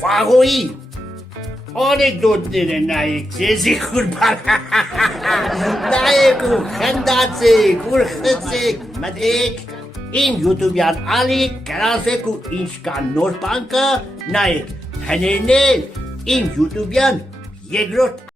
Ֆաղոյի անեկդոտները նայեք, ձեզի խուրբար նայեք ու խնդացեք, ուր խծեք, մտեք իմ յութուբյան ալիք, գրասեք ու ինչ կան նոր բանկը, նայեք, հներնել իմ յութուբյան երկրորդ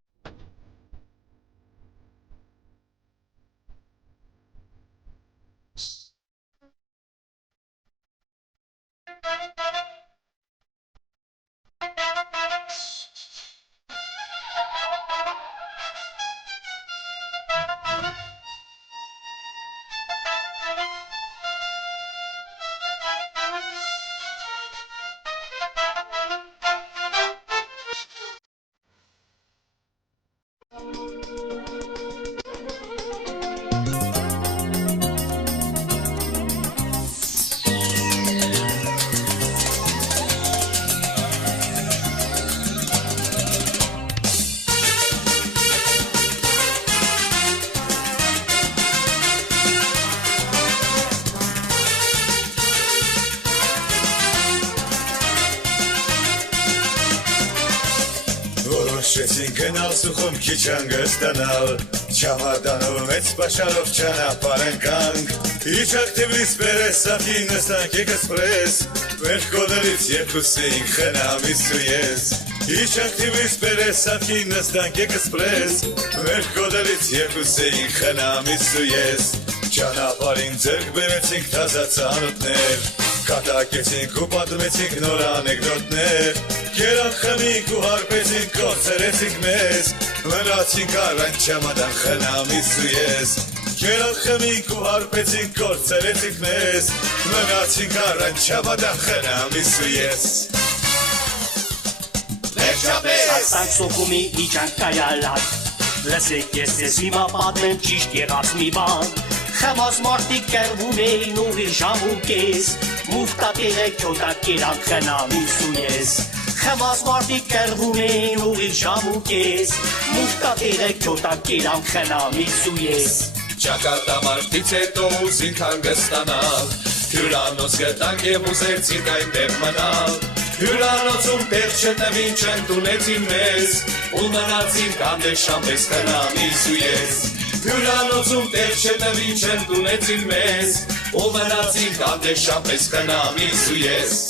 Շեցին գնալ սուխում քիչ հանգստանալ Չամադանով մեծ պաշարով ճանապարհ ընկանք Իջակ Թիվրիս բերես սափի նստանք էքսպրես Մեր կոդերից երկուսեինք խնամիս ու ես Իջակ Թիվրիս բերես սափի նստանք էքսպրես Մեր կոդերից երկուսեինք խնամիս ու ես Ճանապարհին ձեռք բերեցինք թազա ծանոթներ Կատակեցինք ու պատմեցինք նոր անեկդոտներ Կերանք խմինք ու հարպեցինք, կործերեցինք մեզ Մնացինք առանց չամադան խնամիս ու ես Կերանք խմինք ու հարպեցինք, կործերեցինք մեզ Մնացինք առանց չամադան խնամիս ու ես Վերջապես Ասանք սոկումի իջանք կայալակ Լսեք ես ես հիմա պատմեմ ճիշտ եղած մի բան Խմաս մարդիկ կերվում էին ուղի ժամ ու կես Մուվտատերը քյոտակ կերանք խնամիս ու ես Խմաս մարդիկ կերվում էին ուղի ժամ ու կես Մուվտատերը քյոտակ կերանք խնամիս ու ես Ճակատամարտից հետո ուզինք հանգստանալ Հյուրանոց գտանք և ուզեցինք այնտեղ մնալ Հյուրանոցում տեղ չտնվին չընդունեցին մեզ Ու մնացինք անդեշամպես խնամիս ու ես Հյուրանոցում տեղ չտնվին չընդունեցին մեզ Ու մնացինք անդեշամպես խնամիս ու ես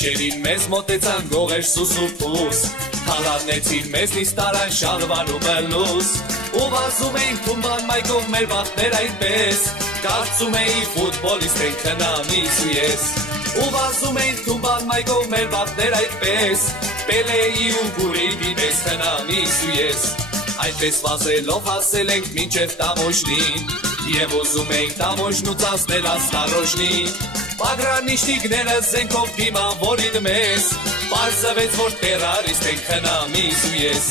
Գիշերին մեզ մոտեցան գողեր սուսուփուս Հալանեցին մեզ նիստարան շալվարում լուս Ու վազում էինք թումբան մայքով մեր բախներ այդպես Կարծում էի ֆուտբոլիստ ենք խնամիս ու ես Ու վազում էինք թումբան մայքով մեր բախներ այդպես Պելեի ու գուրիդի պես խնամիս ու ես Այդպես վազելով հասել ենք մինչև տամոշնին Եվ ուզում էինք տամոշն ու ծասնել աստարոշնին Պագրանիշնիկները զենքով դիմավորին մեզ Պարզվեց, որ տերարիստ ենք խնամիս ու ես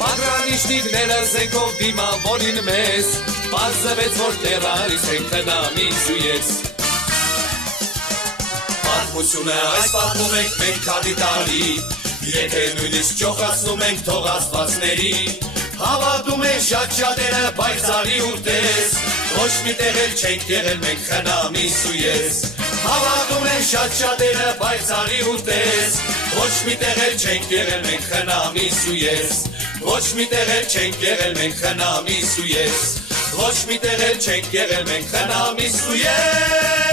Պագրանիշնիկները զենքով դիմավորին մեզ Պարզվեց, որ տերարիստ ենք խնամիս ու ես Պատմությունը այս պատմում ենք մենք քանի տարի Եթե նույնիսկ ճոխացնում ենք թող աստվածների Հավատում են շատ-շատերը պայծառի ուրտես Ոչ մի տեղ էլ չենք եղել մենք խնամիս ու ես Հավատում են շատ-շատերը պայծառի ուրտես Ոչ մի տեղ էլ չենք եղել մենք խնամիս ու ես Ոչ մի տեղ էլ չենք եղել մենք խնամիս ու ես Ոչ մի տեղ էլ չենք եղել մենք խնամիս ու ես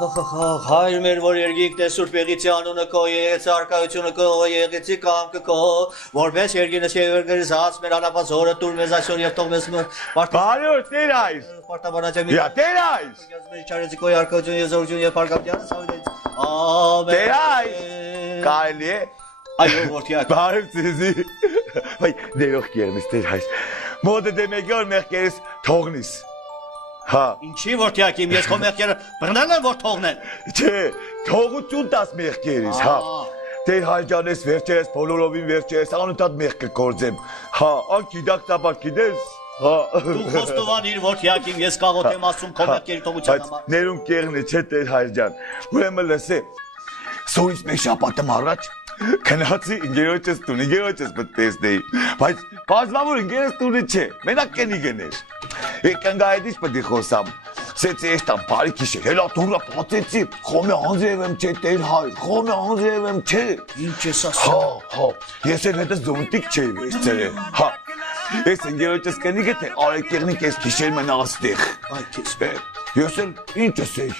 Հայր մեր, որ երգիքն է Սուրբ Եղիցի անունը քո, եղեցի արկայությունը քո, եղեցի կամքը քո, որպես երգինս և երգերիս հաց մեր անապած հորը տուր մեզ այսօր և թող մեզ Բարյոց, տեր այս, տեր այս, մեր չարեցի քո արկայություն և զորություն և հարգապտյանս տեր այս, կարելի է, Այո, որդյակ։ Բարև ձեզի։ Վայ, ներող կերնես դեր հայր։ Մոդը դե մեգար մեղքերս թողնիս։ Հա։ Ինչի որդյակ իմ ես քո մեղքերը բռնել եմ որ թողնել։ Չէ, թողություն տաս մեղքերս, հա։ Դեր հայր ջանես վերջերս բոլորովին վերջերս անընդհատ մեղք կգործեմ։ Հա, անկիդակտաբար գիտես։ Հա։ Դու խոստովան իր որդյակ իմ ես կաղոթեմ ասում քո մեղքերի թողության համար։ Բայց ներում կերնը չէ դեր հայր ջան։ Ուրեմն լսե։ Սորից մեկ շաբաթում առաջ Քնացի ինգերոջս տուն, ինգերոջս բտեսնեի, բայց բազմավոր ինգերս տունը չէ, մենակ կենի գներ։ Եկանգայդից պտի խոսամ, սեցի էշտան բարի կիշեր, հելա տուրը պացեցի, խոմե անձրև եմ չէ տեր հայր, խոմե անձրև եմ չէ։ Ինչ ես ասում։ Հա, ես էլ հետս զոնտիկ չէի վերցրել, հա։ Ես ինգերոջս կենի գեթե արեկեղնի կես կիշեր մնաստեղ։ Այ քեզ։ Ես էլ ինչ ասեի,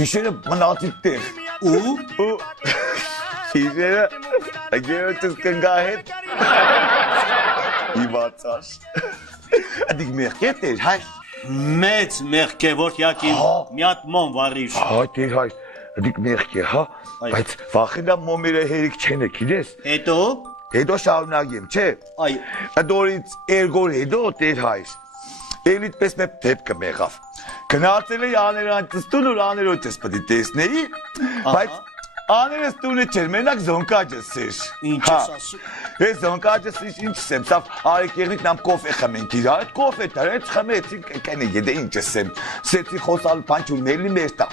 կիշերը մնացի տեղ։ Ու։ Kişere gerçekten gayet İvatsar. Hadi merket değil, hay. Մեծ մեղք է որդյակին մի հատ մոմ վառիր։ Hayır, hayır. Hadi merket, ha. Բայց վախենա մոմերը հերիք չեն է, գիտես։ Հետո։ Հետո շարունակեմ, չէ։ Այո։ Դորից երգոր հետո դեր հայր։ Էլիտ պես մեկ դեպքը մեղավ։ Գնացել է աներանցս տուն ու աներոջս պիտի տեսնեի, բայց Աներս տունը չէր, մենակ զոնկաջս էր։ Ինչ ես ասում։ Ես զոնկաջս ինչ եմ, սավ արեկեղնիկ նամ կոֆե խմենք իրար, այդ կոֆե տարեց խմեցինք կենի գեդե ինչ եմ, սեցի խոսալ պանչուրների մեջ տա։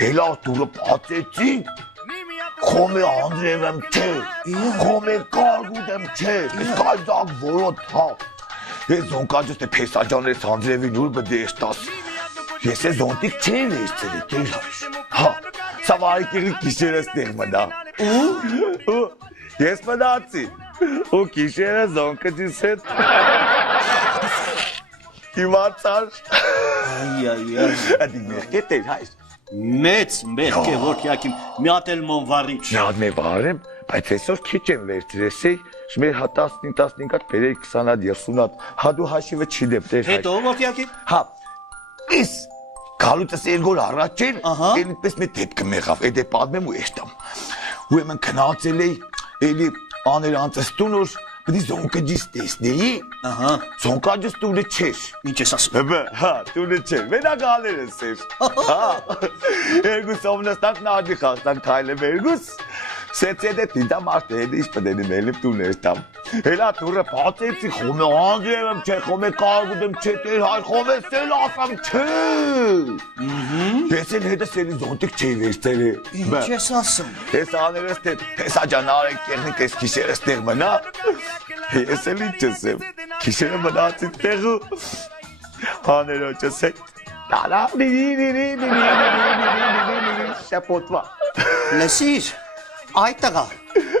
Հելա տուրը պացեցինք, խոմե անձրև եմ չէ, խոմե կարգուտ եմ չէ, ես կայզակ որոտ հա։ Ես զոնկաջս թե պեսաջաներս անձրևի նուր բդեշ տաս։ Ես է զոնտիկ չէ վերցել է, տեր հա։ Սավարիկերի կիշերս տեղ մնա։ Ու ես մնացի։ Ու կիշերը զոնկջիս հետ։ Իմացար։ Այ։ Ադի մեղքետ էր հայր։ Մեծ մեղք է որդյակին մի հատ էլ մոմ վառիր։ Մի հատ մե վարեմ, բայց այսօր քիչ եմ վերցրեսի, շմեր հա 15 հատ բերեի 20 հատ 30 հատ, հա դու հաշիվը չի դեպ տեր հայր։ Հետո որդյակին։ Հա, իս Գալուտս երգոր առաջ էր, էլիպես մի դեպքը մեղավ, էդ է պատմեմ ու էշտամ։ Ու եմ կնացել էի, էլի աներանցս տուն որ պտի զոնկաջիս տեսնեի, զոնկաջս տունը չէր։ Ինչ ես ասում։ Հա, տունը չէր, մենակ աներս էր։ Երգուս ովնստանք նադի խաստանք թայլեմ երգուս, սեցեդ է տիդա մարդը հետ իշ պտենում էլիպ տուն էշտամ։ Հելա տուրը պացեցի, խոմե անձրև եմ չէ, խոմե կարգուտ եմ չէ, տեր հայր, խոմե սել ասամ չէ։ Ես էլ հետս էլի զոնտիկ չէի վերցել է։ Ինչ ես ասում։ Ես աներս թե պեսաջան արեք կեղնիկ ես կիշերս տեղ մնա։ Ես էլ ինչ ասեմ, կիշերը մնացի տեղ ու աներոջս հետ։ Լալա, շապոտվա։ Լսիր, այդ տղա,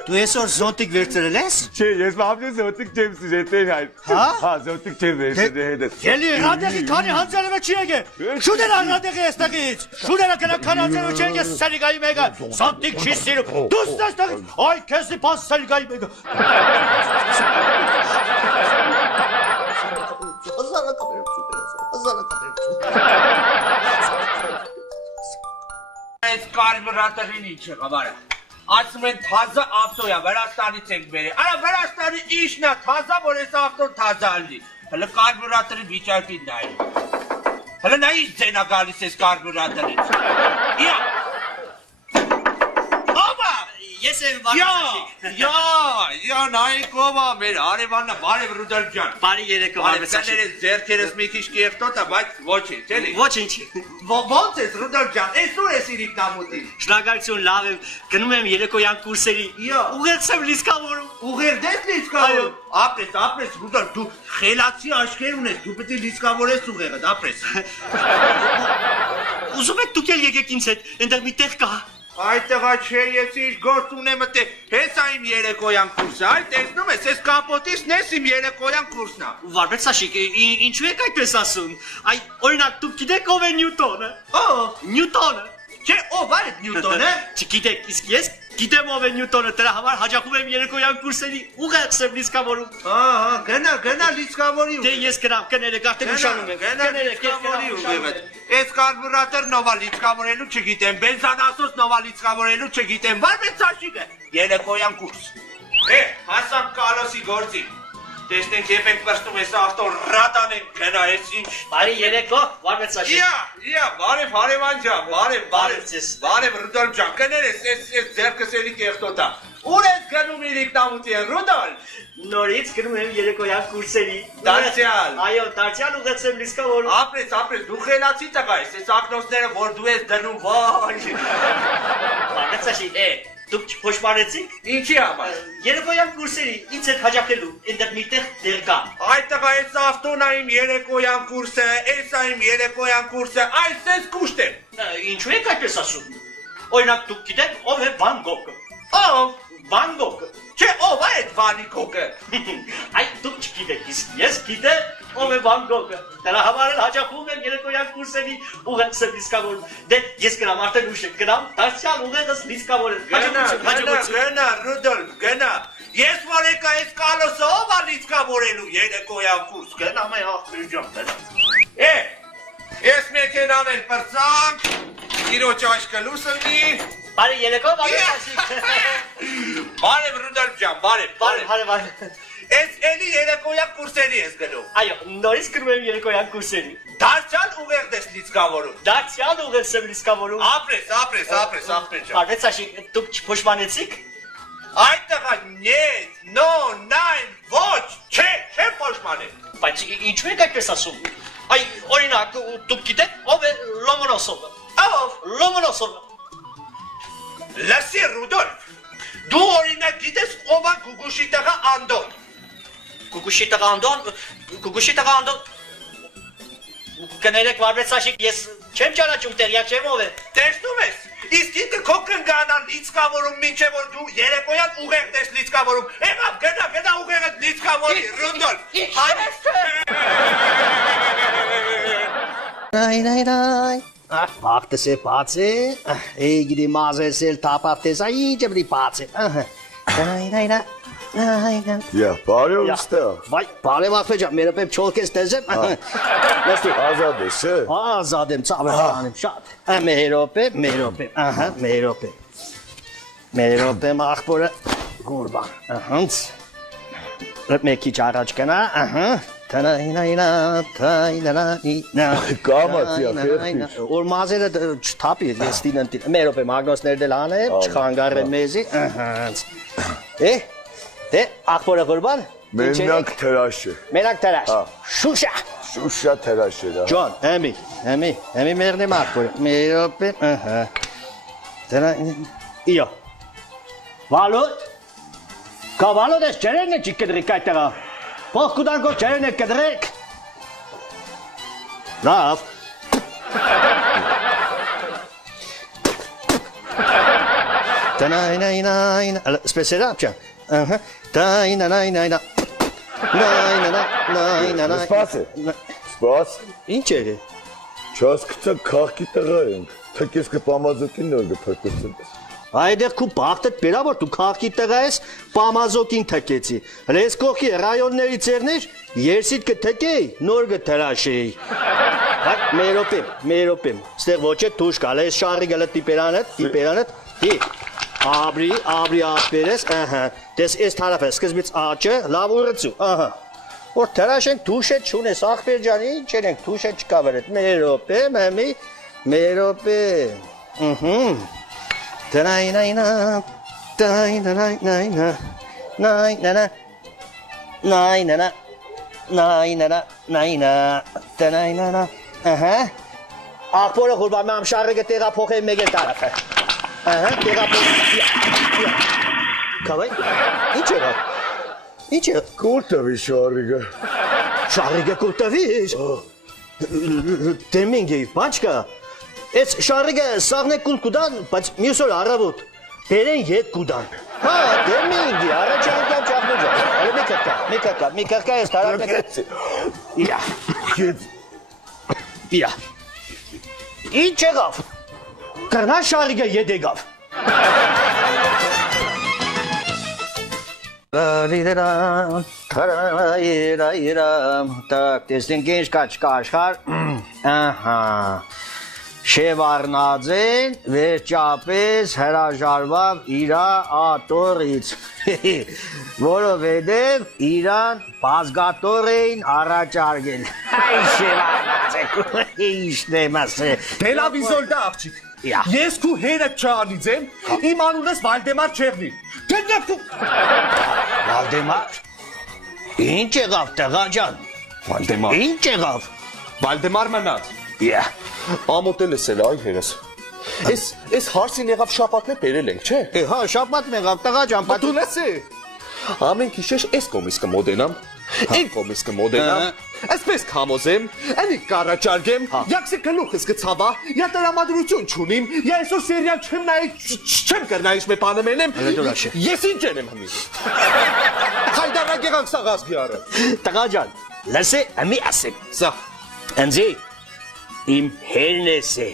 դու այսօր զոնտիկ վերցրել ես։ Չէ, ես մամլի զոնտիկ չեմ սիրել տեր հայր։ Հա, զոնտիկ չեմ վերցրել հետս։ Ելի ռադեղի քանի հանձարևը չի եկե։ Շուտերա ռադեղի էստեղից։ Շուտերա կնա քան հանձարևը չի եկե սալիգայի մեկը։ Զոնտիկ չի սիրում։ Դու ստեղից, այ քեզի պաս սալիգայի մեկը։ Այս կարբուրատորին ինչ եղավ արա։ Ասում են թազա ավտոյա, Վրաստանից ենք բերել։ Արա Վրաստանի իշն է թազա, որ այս ավտոն թազա լինի։ Հələ կարբուրատորի վիճակին նայ։ Հələ նա ինչ ձենա գալիս այս կարբուրատորից։ Իա։ Ո՞վ է։ Ես եմ վարչիկ։ Յա, նայ կոմա մեր Արևաննա, բարև Ռուդոլֆ ջան։ Բարի երեկո, բարև սաշիկ։ Ձերքերս մի քիչ կեղտոտ է, բայց ոչինչ, էլի։ Ոչինչ։ Ո՞նց ես Ռուդոլֆ ջան, այսօր ես իրիկնամուտին։ Շնորհակալություն, լավ եմ։ Գնում եմ երեկոյան կուրսերի։ Ուղերձեմ լիսկավորում։ Ուղերձես լիսկավորում։ Ապրես, Ռուդոլֆ, դու խելացի աչքեր ունես, դու պետք է լիսկավորես ուղեղդ, ապրես։ Ուզում եք դուք էլ եկեք ինձ հետ, այնտեղ մի տեղ կա։ Այդ տղա չէ, ես ինչ գործ ունեմ դե, հեսա իմ երեկոյան կուրսը, այ տեսնում ես, այս կապոտիցն ես իմ երեկոյան կուրսն է։ Վարպետ Սաշիկ, ինչու եք այդպես ասում։ Այ օրինակ դուք գիտեք ով է Նյուտոնը։ Ո՞վ։ Նյուտոնը։ Չէ, ով է այդ Նյուտոնը։ Չգիտեք, իսկ ես Գիտեմ ով է Նյուտոնը, դրա համար հաջողում եմ երեկոյան կուրսերի ուղեկցեմ լիցքավորում։ Գնա լիցքավորի։ Դե ես գնամ, կներեք, արդեն ուշանում եմ։ Գնա լիցքավորի ուղևդ։ Այս կարբուրատոր նովա լիցքավորելու չգիտեմ, բենզանասոս նովա լիցքավորելու չգիտեմ, բայց ցաշիկ է։ Երեկոյան կուրս։ Հասանք Կալոսի գործի։ Տեսնենք երբ ենք պրստում ես ավտոն ռադանենք գնա ես ինչ։ Բարի երեկո, վարվեց աշի։ բարև հարևան ջան, բարև Ռուդոլֆ ջան, կներես, ես ձերքս էլի կեղտոտա։ Ուր ես գնում իրիկնամուտի են, Ռուդոլֆ։ Նորից գնում եմ երեկոյան կուրսերի։ Դարձյալ։ Այո, դարձյալ ուղեցեմ լիսկավորում։ Ապրես, դու խելացի տղա ես, այս ակնոցները, որ դու ես դնում, վայ։ Վարվեց աշի, դուք փոշմանեցիք։ Ինչի համար։ Երեկոյան կուրսերի ինձ հետ հաջողելու, այնտեղ միտեղ դեր կա։ Այդ տղա ես ավտոն իմ երեկոյան կուրսը, էս իմ երեկոյան կուրսը, այս կուշտ է։ Ինչու եք այդպես ասում։ Օրինակ դուք գիտեք ով է Վան Գոգը։ Ով։ Վան Գոգը։ Չէ, ով է այդ Վանի Գոգը։ Այդ դուք չգիտեք, իսկ ես գիտեմ ով է Վան Գոգը։ Դրա համար էլ հաջողում եմ երեկոյան կուրսերի ուղեկցեմ լիսկավորում։ Դե ես գնամ արդեն ուշ եմ գնամ, դարձյալ ուղեղս լիսկավորել։ Գնա, Ռուդոլֆ, գնա։ Ես որ եկա այս Կալոսը ով է լիսկավորելու երեկոյան կուրս, գնամ այ աղբյուր ջան, գնա։ Ես մեքենան էլ պրծանք, իրոջ աշկը լուսնի։ Բարի երեկո, բարի աշիկ։ Բարև Ռուդոլֆ ջան, բարև։ Հարևան։ Ես էլի երեկոյան կուրսերի ես գնում։ Այո, նորից գնում եմ երեկոյան կուրսերի։ Դարձյալ ուղեղդ ես լիցքավորում։ Դարձյալ ուղեցեմ լիսկավորում։ Ապրես, աղբյուր ջան։ Բարվեց աշիկ, դուք փոշմանեցիք։ Այդ տղա, նետ, նո, նայն, ոչ, չէ փոշմանել։ Բայց ինչու եք այդպես ասում։ Այ օրինակ դուք գիտեք ով է Լոմոնոսովը։ Ով։ Լոմոնոսովը։ Լսի Ռուդոլֆ, դու օրինակ գիտես ով է Գուգուշի տղա Անդոն։ Գուգուշի տղա Անդոն։ Կներեք վարվեց աշիկ, ես չեմ ճանաչում տեղյակ չեմ ով է։ Տեսնում ես, իսկ ինքը քո կնգանան լիցքավորում մինչև որ դու երեկոյան ուղեղդ ես լիցքավորում։ Եղավ, գնա ուղեղդ լիցքավորի, Ռուդոլֆ։ Nay. Wacht eens, Patsy. Ik die maas is heel tapat is. Ai, je bent Patsy. Nay. Ya, բարի ուստա։ Vay, բարի վախվեջա, մեր պեպ չոլք ես տեզեմ։ Լստի։ Ազատ ես, է։ Ազատ եմ, ծավալանում, շատ։ Մերոպե, ահա, Մերոպե ախպորը գուրբան, ահանց։ Մեկ քիչ առաջ կնա, ահա։ Տանայնայնա, Կամացի, ախերտի։ Որ մազերը չթապի, ես տինն Մերոպե մագնոսներ դել անեմ, չխանգարեմ մեզի, ահանց։ Դե, ախպորը գուրբան։ Մենակ թրաշ է։ Մենակ թրաշ։ Շուշա։ Շուշա թրաշ է, դա։ Ջան, էմի մերնեմ ախպորը։ Մերոպե, ահա։ Դրա, իո։ Վալոտ։ Կա վալոտ ես ջերեն է չի կդրիկ այդ տղա։ Պող կուտանկով ջերեն է կդրեք։ Լավ։ Տանայնայնայն, սպեսերա ջան։ Ահա, տայնայնայնայնա։ Նայնայնայնայնա։ Սպաս։ Ինչ է։ Չաս կցա քաղքի տղա ենք, թեք ես կպամազոկին նոր գպրկություն ես։ Այդեղ քու բախտդ բերա որ դու քաղքի տղա ես, պամազոկին թքեցի։ Հələ ես կողքի ռայոնների ծերներ երսիդ կթքեի, նոր կթրաշեի։ Հա, մերոպեմ։ Ստեղ ոչ է դուշ կալ, ես շարի գալը տիպերանդ, դի։ Abri aferes, ահա։ Դες այս թարաֆը սկզբից աճը լավ ուրեցու, ահա։ Որ թրաշենք դուշը չունես, ախպեր ջանի, ինչ ենք դուշը չկա վրդ։ Մերոպե։ Ահա։ Ախպորը խուրբան մամ շարը գտեղա փոխել մեկ էլ տարաֆը։ Ահա, տեղափոխ։ Կավայ։ Ինչ է։ Կուրտավի շարիգը։ Շարիգը կուրտավի։ Դեմինգի, բաչկա։ Այս շարիգը սաղնե կուլ կուդան, բայց մյուս օր առավոտ բերեն ետ կուդան։ Հա, դեմինգի, առաջ անգամ ճախնոջա։ Հələ մի կրկա ես տարակը։ Իա։ Ինչ եղավ։ Կրնա շարիգը ետ եկավ։ Так, տեսնենք ինչ կա չկա աշխարհ։ Ահա։ Շևարնաձեն վերջապես հրաժարվավ իր ատորից, որովհետև իրան բազգատոր էին առաջարկել։ Այ Շևարնաձեն, ի՞նչն եմ ասել։ Տելավիզոր դա աղջիկ։ Ես քու հերը չանիձեմ, իմ անունս Վալդեմար Չեղնի։ Գնաք դու։ Վալդեմար։ Ինչ եղավ տղա ջան։ Վալդեմար։ Ինչ եղավ։ Վալդեմար մնաց։ Yeah. Ամոթել ես էլ այ հերս։ Էս հարցին եղավ շապատն է բերել ենք, չէ։ Հա, շապատ եղավ տղա ջան, Դու լսի։ Ամեն քիշեշ էս կոմիս կմոդենամ։ Այն կոմիս կմոդենամ։ Այսպես կհամոզեմ, անի կարաճարգեմ, յակսի գլուխս կցավա, յա տրամադրություն չունիմ, յա այսօր սերիալ չեմ նայ, չեմ կրնա ինչ մե բանը մենեմ։ Ես ինչ եմ հմի։ Հայդարակ եղանք սաղաս գյարը։ տղա ջան, լսե, ամի ասեք։ Սա։ Ընձի իմ հերնես է։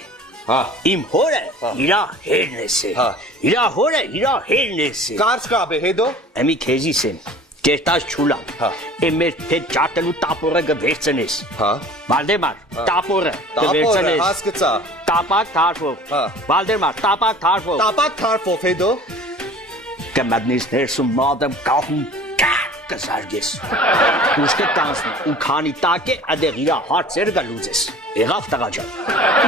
Հա։ Իմ հորը իրա հերնես է։ Հա։ Իրա հորը իրա հերնես է։ Կարճ կաբե հետո։ Ամի քեզիս եմ։ Կերտած չուլամ։ Հա։ Եմ մեր թե ճարտելու տապորը գվերցնես։ Հա։ Վալդեմար, տապորը Տապորը գվերցնես։ հասկացա։ Տապակ թարֆով։ Հա։ Վալդեմար, տապակ թարֆով։ Տապակ թարֆով հետո։ Կմատնես ներսում մադամ կախում կզարգես։ Ուշքը կանցնի ու քանի տակ է ադեղ իրա հարցերը գլուծես։ Եղավ տղա ջան։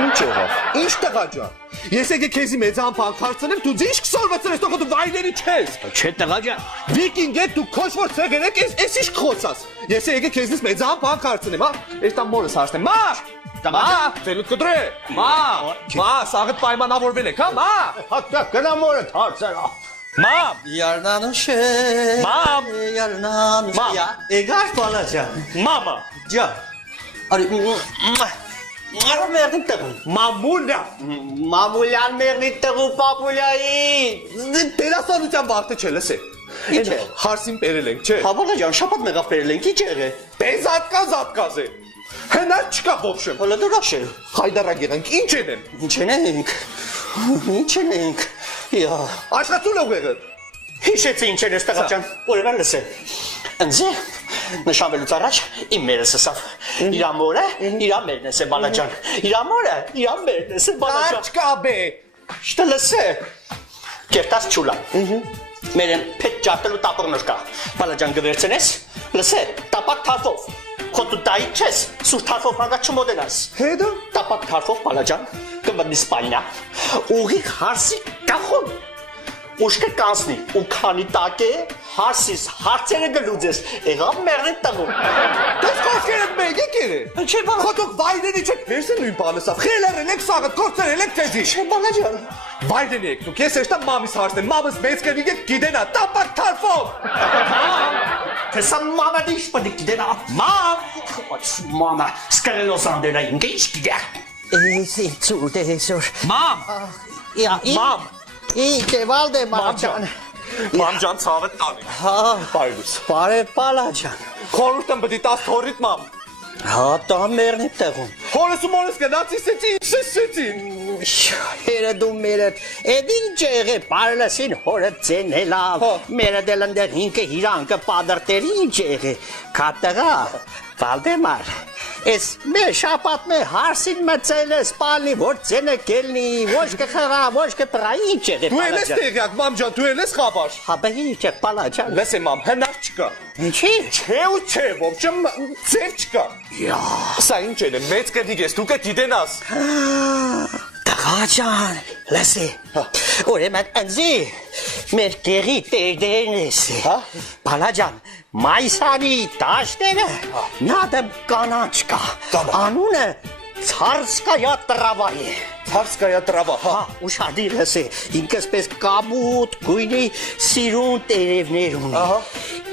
Ինչ եղավ։ Ինչ տղա ջան։ Ես եկե քեզի մեծամփակ հարցնեմ, դու ինչ կսորվեցրես, թող դու վայրերի չես։ Չէ տղա ջան։ Վիկինգ է դու քոշվոր ցեղեր եք, ես ինչ խոսած։ Ես եկե քեզնից մեծամփակ հարցնեմ, հա։ Ես տամ մորս հարցնեմ։ Մա։ Տղա, ծելուտ կդրե։ Մա, սաղդ պայմանավորվել եք, հա, մա։ Հա, գնա մորը հարցερα։ Մամ, Yarnanuşe. Mam. Yarnanuşe. Mam. Ya, egar falacağım. մամա, Ya. Ari. Ara merdim takım. մամուլա։ Mamulyan merdim takım papulay. Դերասանության վաղտը չէ, լսե։ Ինչ է։ Հարսին բերել ենք, չէ։ Habalacağım şapat mı gaferlen ki çere. Բեզատկազ է։ Հնար չկա ոբշեմ։ Hala dur aşağı. Հայդարակ եղանք, ինչ են։ İçenek. İçenek. Ya. Աշխատում եք եղել։ Hiç etsi içenek takacağım. Oraya ben de sen. Enze. Nişan ve lütaraç. İmmeresi saf. İran more. İran mernesi balacan. İran more. İran mernesi balacan. Կարճ կաբե։ İşte lese. Kertas çula. Merin pet cartelu tapırnışka. Balacan güverseniz. Lese. Tapak tarfof. Kotu dayıçes. Sur tarfof hagaçı modenas. Հետո։ Tapak tarfof balacan. Kımbın İspanya. Uği harsi kahun. Uşke kansni. Ukhani take. Harsis. Hartsere geluzes. Eğam merin tağım. Դες կողքեր եք մեկ եկերը։ Չէ բան։ Խոտոք վայրենի չեք, վերսը նույն բանը սա։ Խելերեն եք սաղդ, կործերել եք թեզի։ Չէ բալաջան։ Վայրենի եք դուք, ես էշտա մամիս հարցնեմ, մամս մեծ կերնիկ եք գիդենա, տապակ թարվով։ Tesa mama diş padik gidena. Մամ, Mama. Skarelo sandena ingeç gider. Ezi ծուտեսոր։ մամ, Իա, մամ, ինչ է Վալդեմար ջան։ մամ ջան ցավը տանի։ Հա, Բայլուս։ բարև բալաջան։ Խորհուրդ եմ բդի տաս թորիտ մամ։ Հա, դա մերնի տեղում։ Հորս ու մորս գնացի սեցին։ Հերը դու մերդ, էդ ինչ եղե պարլասին հորը ծենելավ, մերը դելնդեր հինքը հիրանքը պադրտերի ինչ եղե, կատեղա, Վալդեմար, ես մեր շապատ մեր հարսին մծել ես պալնի, որ ծենը կելնի, ոչ կխղա, ոչ կպրա, ինչ եղե Դու էլ ես տեղյակ, մամ ջան, դու էլ ես խաբար։ Հաբա ինչ է պալաջան, Լսե մամ, հնար չկա։ ինչի, Չէ ու չէ, ոբշեմ ծեր չկա։ Սա ինչ են, մեծ կերնիկ ես, դու կգիտենաս։ տղաջան, լսի, ուրեմն ընձի, մեր կեղի տերդերն ես, բալաջան, մայսանի տաշները, նադեմ կանաչ կա, անունը Ցարսկայա տրավա է, Ցարսկայա տրավա, հա, ուշադիր լսի, ինքսպես կաբուտ, գույնի սիրուն տերևներ ունի,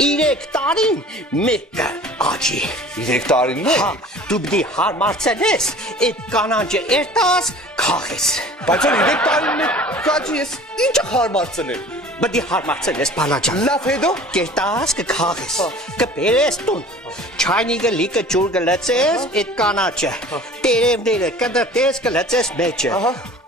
3 տարին մեկը աճի, 3 տարին է։ հա, դու պիտի հարմարցնես, այդ կանանջը երտաս, քաղես, Բայց որ 3 տարին մեկ կաճի ես, ինչը հարմարցնեմ։ պիտի հարմարցնես բալաջան, Լավ հետո։ կերտաս կքաղես, կբերես տուն, չայնիգը լիկը ջուր կլծես, այդ կանաչը, տերևները կդրտես կլծես մեջը,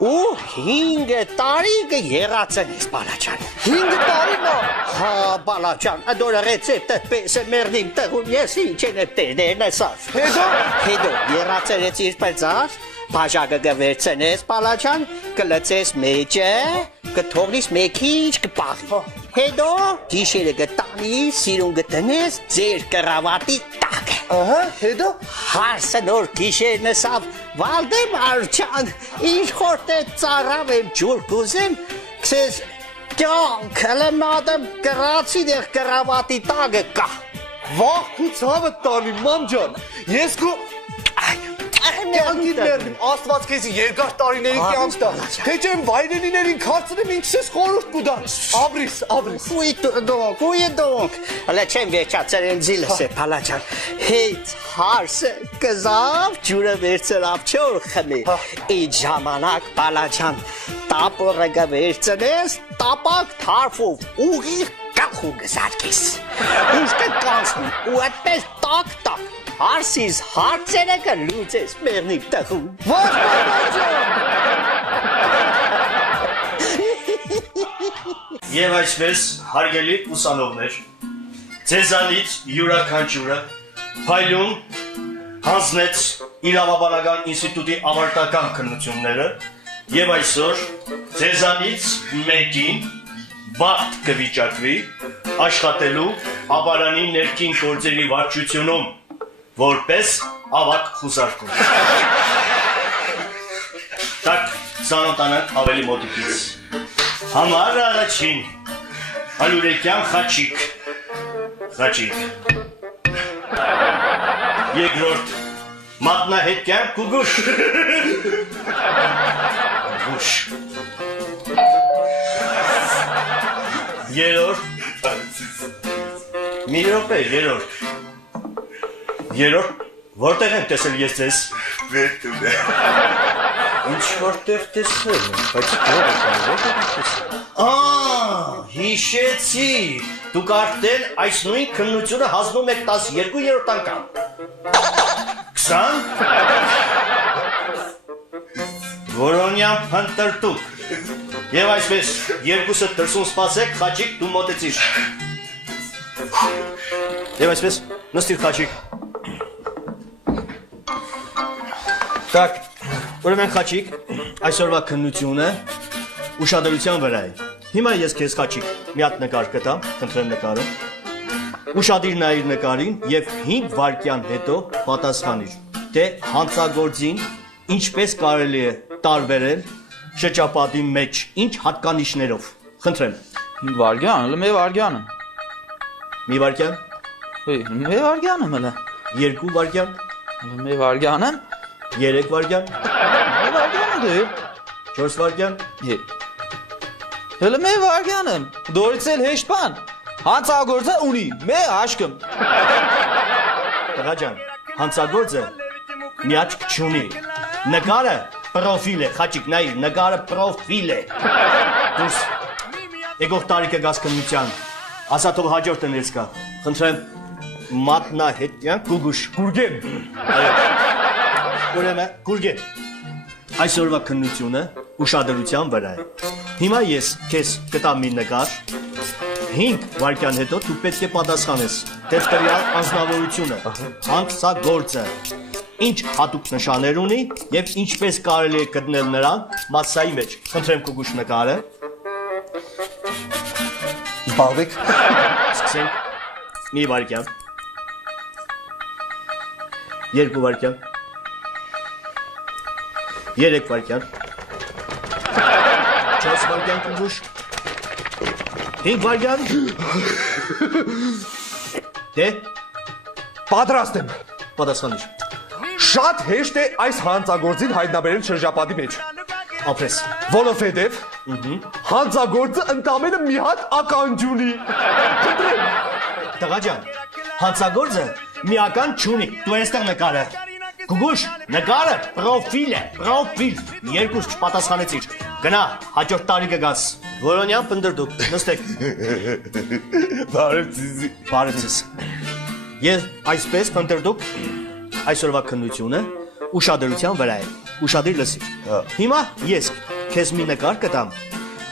ու 5 տարի կերացել ես Բալաջան։ 5 տարի նա։ Հա, Բալաջան, դորա ռեցեպտը պես է մերնիմ տղում ես ինչ են տերներն ասած։ Հետո երացել ես իսպերձար, բաժակը կվերցնես Բալաջան, կլցես մեջը, կթողնիս մեքիչ կպաղի։ Հետո գիշերը կտանիս, սիրուն կտնես ձեր կրավատի տակը։ Ահա, հետո Հարսը նոր գիշերն ասավ, Վալդեմար ջան, ինչ խորտե ծարավ եմ ջուր կուզեմ, քսես կյանք հլմնադեմ կրացի դեղ կրավատի տակը կա։ վախ ու ցավը տանի մամ ջան։ Ես քո կյանքին մերնիմ, Աստված քեզի երկար տարիների կյանք տա։ Թե չեմ վայրենիներին քարցնեմ ինչ ես խորհուրդ կուտար։ Աբրիս։ Կույ դոնք։ Հələ չեմ վերջացել են զիլս է Բալաջան։ Հետ հարսը կզավ ջուրը վերցրավ չոր խմի։ Այդ ժամանակ Բալաջան տապորը կվերցնես, տապակ թարֆով ուղիղ գլխու կզարկես։ Ուշ կկանցնի ու այդպես տակ հարսիս հարցերը կլուծես մերնիք տղում։ Ված Բալաջան։ Եվ այսպես, հարգելի ուսանողներ, ձեզանից յուրաքանչյուրը փայլուն հանձնեց իրավաբանական ինստիտուտի ավարտական քննությունները եւ այսօր ձեզանից մեկին բախտ կվիճակվի աշխատելու Աբարանի ներքին գործերի վարչությունում որպես ավագ խուզարկում։ Так, ծանոթանանք ավելի մոտիկից։ Համար առաջին Ալուրեկյան Խաչիկ։ Երկրորդ Մատնահետյան Կուգուշ։ Երորդ որտեղ եմ տեսել ես ձեզ։ Վերտում է։ Ինչ որտեղ տեսել եմ, բայց հիշեցի, դուք արդեն այս նույն քննությունը հանձնում եք 12-րդ անգամ։ 20 Որոնյան փնտրտուք։ Եվ այսպես, երկուսը դրսում սպասեք, Խաչիկ դու մոտեցիր։ Եվ այսպես, նստիր Խաչիկ։ Так, ուրեմն Խաչիկ, այսօրվա քննությունը ուշադրության վրա է։ Հիմա ես քեզ Խաչիկ մի հատ նկար կտամ, խնդրեմ նկարը։ Ուշադիր նայիր նկարին եւ 5 վայրկյան հետո պատասխանիր, թե հանցագործին ինչպես կարելի է տարբերել շրջապատի մեջ ինչ հատկանիշներով։ Խնդրեմ։ 5 վայրկյան, հələ մի վայրկյան եմ։ Մի վայրկյան, Մի վայրկյան եմ հələ։ 2 վայրկյան, Հələ մի վայրկյան եմ։ 3 վայրկյան, Մի վայրկյան եմ դե։ 4 վայրկյան, Հələ մի վայրկյան եմ։ Դորից էլ հեշտ բան։ Հանցագործը ունի մի աշկում։ տղա ջան, հանցագործը մի աչք չունի։ Նկարը պրոֆիլ է, Խաչիկ նայիր, նկարը պրոֆիլ է։ Դուրս եկող տարիքը գազ քննության։ Ասա թող հաջորդը ներս գա։ Խնդրեմ Մատնահետյան Կուգուշ։ Գուրգեն։ Ուրեմն Գուրգեն։ Այսօրվա քննությունը ուշադրության վրա է։ Հիմա ես քեզ կտամ մի նկար։ 5 վայրկյան հետո դու պետք է պատասխանես դեպտերյալ անձնավորությունը, հանցագործը, ինչ հատուկ նշաններ ունի եւ ինչպես կարելի է գտնել նրան մասսայի մեջ։ Խնդրեմ Կուգուշ նկարը։ Զբաղվեք։ Սկսենք։ Մի վայրկյան։ 2 վայրկյան։ 3 վայրկյան։ 4 վայրկյան Կուգուշ։ 5 վայրկյան։ Դե Պատրաստ եմ։ պատասխանիր։ Շատ հեշտ է այս հանցագործին հայտնաբերել շրջապատի մեջ։ Ապրես։ Որովհետև հանցագործը ընդամենը մի հատ ականջ ունի։ Տղա ջան, հանցագործը միական չունի։ Դու այստեղ նկարը։ Գուգուշ, նկարը պրոֆիլ է, պրոֆիլ։ Երկուս չպատասխանեցիր։ Գնա, հաջորդ տարի կգաս։ Որոնյան փնդրդուկ, նստեք։ Բարև ձեզի։ Բարև ձեզ։ Ես այսպես փնդրդուկ այսօրվա քննությունը ուշադրության վրա է։ Ուշադիր լսիր։ Հիմա ես քեզ մի նկար կտամ։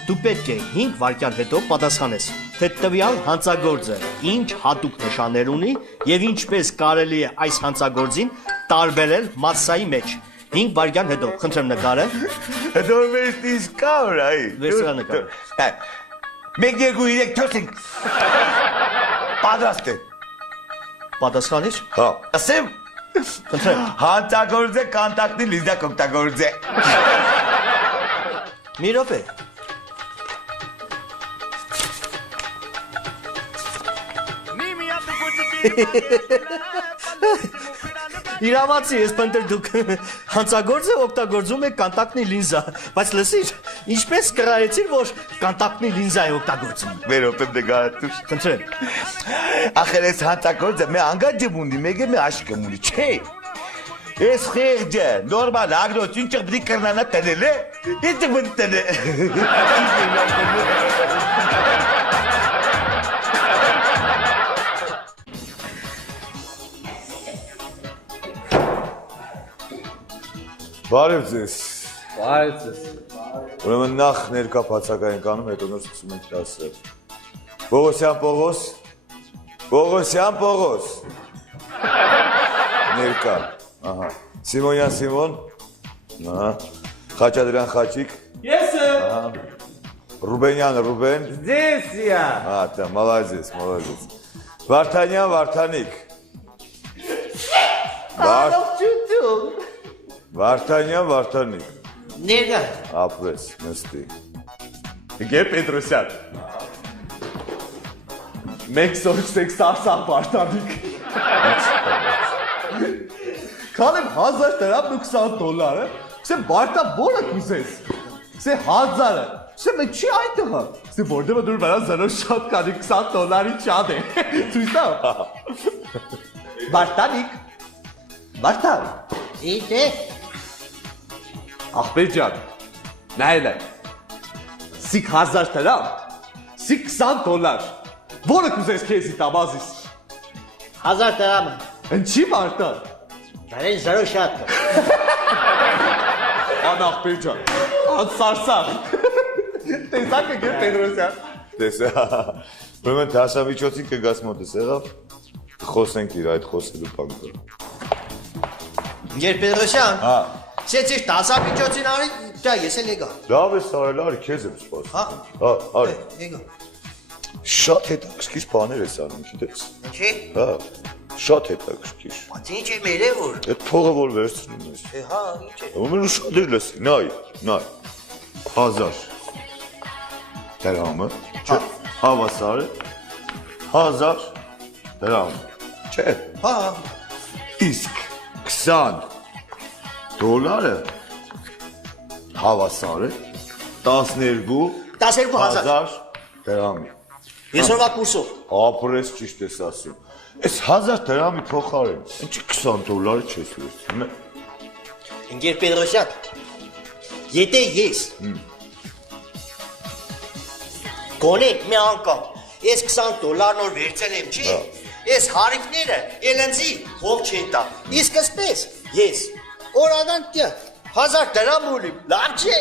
Դու պետք է 5 վայրկյան հետո պատասխանես, թե տվյալ հանցագործը ինչ հատուկ նշաններ ունի եւ ինչպես կարելի է այս հանցագործին տարբերել massայի մեջ։ 5 վայրկյան հետո, խնդրեմ նկարը։ Հետո մեզ իսկա օրայի։ Վերցրա նկարը։ 1 2 3 4 Պատրաստ է։ Պատասխանիր։ Հա։ Ասեմ։ Խնդրեմ։ Հանցագործը կոնտակտի լիզակ օգտագործե։ Մի րոպե։ Իրավացի, ես պնդեր դուք հանցագործը օգտագործում է կոնտակտի լինզա, բայց լսիր, ինչպես կրայեցիր, որ կոնտակտի լինզա է օգտագործում։ Մեր օպեմ դգատուշ։ Խնդրեմ։ Ախր ես հանցագործը մի անգաջեմ ունի, մեկ է մի աշկեմ ունի, չէ։ Ես խեղջը, նորմալ ագնոց, ինչ բդի կրնանա տնել է, ինչ բդ տնել է։ Բարև ձեզ։ Բարև ձեզ։ Ուրեմն նախ ներկա բացակային կանում, հետո նոր սկսում ենք դասել։ Պողոսյան Պողոս։ Պողոսյան Պողոս։ Ներկա։ Ահա։ Սիմոնյան Սիմոն։ Ահա։ Խաչատրյան Խաչիկ։ Ես Ահա։ Ռուբենյան Ռուբեն։ Здесь я։ Ահա, դա молодец, молодец։ Վարդանյան Վարդանիկ։ Ողջույն։ Վարդանյան Վարդանիկ։ Ներկա։ Ապրես, նստի։ Գե Պետրոսյան։ Մեկ սորքսեք սարսան Վարդանիկ։ Քանեմ 1000 դրամ ու $20, ասեմ Վարդա որը կուզես։ Ասեմ 1000-ը։ Ասեմ չի այդտեղը։ Ասեմ որտեղ դու վրա զրո շատ կանի $20 չադ է։ Ցույց տա։ Վարդանիկ։ Վարդա։ Ինչ է։ Ախպեր ջան, նայել է, սիկ 1000 դրամ, սիկ $20, որը կուզես քեզի տամազիս, 1000 դրամը։ ընչի մարդան, Բարեն զրո շատ է։ ան ախպեր ջան, ան սարսաղ, տեսակ է գեր Պետրոսյան, Տեսա, ուրեմն դասամիջոցին կգաս մոտս եղավ, խոսենք իր այդ խոսելու բանկը։ Գեր Պետրոսյան։ Հա, Սենց ես դասամիջոցին արի, դա ես էլ եկա։ լավ ես արել, արի, քեզ եմ սպասում։ Հա։ Հա, արի։ Եկա։ Շատ հետաքրքիր բաներ ես անում, գիտես։ Ինչի։ Հա, շատ հետաքրքիր։ Բայց ինչ է մեր է որ։ Այդ փողը որ վերցնում ես։ Հա, ինչ է։ Ումեն ուշադիր լսի, նայ, 1000 դրամը, չէ, հավասար է 1000 դրամ, չէ, Հա։ իսկ $20 հավասար է 12000 դրամի։ Այսօրվա կուրսով։ Ապրես ճիշտ ես ասում։ Այս 1000 դրամի փոխարեն, ինչի $20 չես վերցնում։ Ընկեր Պետրոսյան, եթե ես գոնե մի անգամ ես $20 նոր վերցել եմ, չի, ես հարիվները էլենցի հող չեն տա, իսկ ասպես ես օրական 1000 դրամ ունիմ, լավ չէ։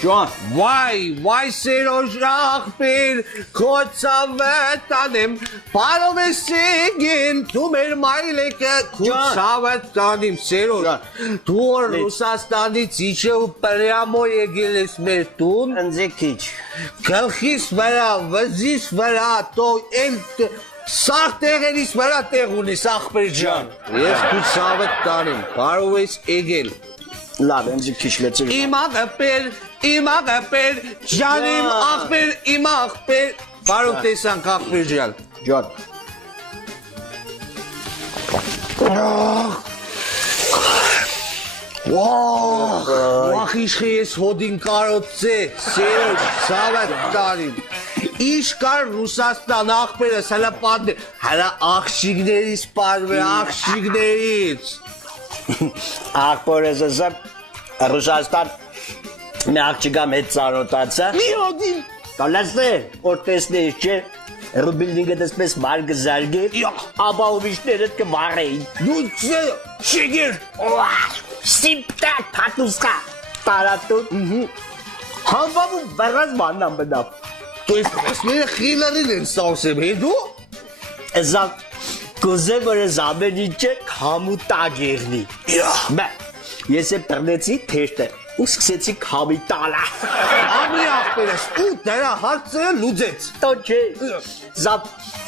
Ջան, Վայ Սերոժ ախպեր, քոցավետ տանեմ, բարով ես եկին, դու մեր մայլեկը քոցավետ տանիմ, Սերոժ, դու որ Ռուսաստանից իջև պրյամո եկել ես մեր տուն, Ընձե քիչ։ գլխիս վրա, վզիս վրա, տո են սաղ տեղերիս վրա տեղ ունիս ախպեր ջան, ես քոցավետ տանիմ, բարով ես եկել, Լավ, ընձե քիչ լեցիր։ Իմ աղպեր, ջանիմ աղպեր, իմ աղպեր, բարով տեսանք աղպեր ջան։ Ջան։ Վախ իշխի ես հոդին կարոցե, Սերոջ, սավետ տարին։ Ինչ կար Ռուսաստան աղպերս, հələ պատներ, հələ աղջիկներից պարվե, աղջիկներից։ Աղբորես ասեմ, Ռուսաստան մի աղջիկա մեծ ծանոթացա։ Մի հոդին։ Կալասներ, որ տեսնես չէ, ռուբիլինգը դեսպես մար գզարգեր, ապա ովիշներըտ կվարեին։ Լուծե, շեգեր։ Սիպտակ պատուսկա, տարատուն, համվավու բրազ մաննամ բնավ։ То есть посмея խիլարին են սավսեմ հետո։ Էզա կուզեմ որ ես ամեն ինչը քամու տակ եղնի։ Բա, ես է պրնեցի թեշտը, ու սկսեցի քամի տալա։ Ամի աղբերս, ու դրա հարցերը լուծեց։ Տո չէ, զա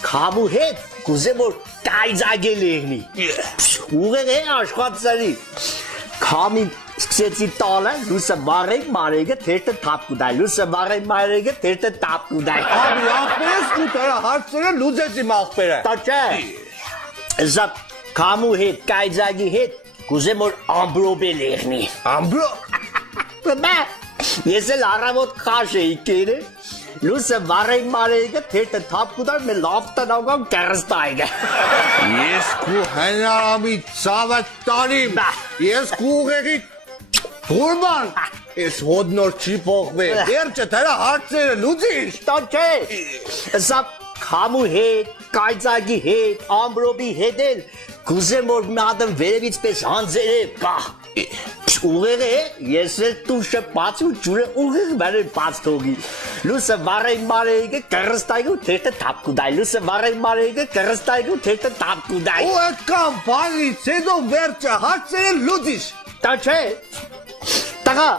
քամու հետ կուզեմ որ կայձագել եղնի։ Ուղեղ է աշխատսարի։ Քամի սկսեցի տալը, լուսը վարեկ մարեգը թեշտը թապ կուդայ, լուսը վարեկ մարեգը թեշտը թապ կուդայ։ Ամի աղբերս, ու դրա հարցերը լուծեց իմ աղբերը։ Տո չէ, զա քամու հետ, կայձագի հետ կուզեմ որ ամբրոբել եղնի։ Ամբրո։ Բա, ես էլ առավոտ քաշ էի կերը, լուսը վարեկ մարեգը թեշտը թապ կուդայ, մե լավ տնական կերստայգը։ Ես քու հնարամի ծավը տանիմ, ես քու ուղեղի Գուրման, ես հոդնոր չի փոխվել, դերջը դրա հարցերը լուծիշ։ Տո չէ, սա քամու հետ, կայծագի հետ, ամբրոբի հետ էլ, կուզեմ որ մատն վերևից պես հանձերև կա։ Ուղեղը է, ես էլ տուշը բաց ու ջուրը ուղեղ մերել բաց թողի։ Լուսը վարեին մարեիգը կրստայգու թեշտը թապ կուդայ, լուսը վարեին մարեիգը կրստայգու թեշտը թապ կուդայ։ Ու այդ կամ բանից հետո վերջը հարցերը լուծիշ։ Տա չէ, տղա,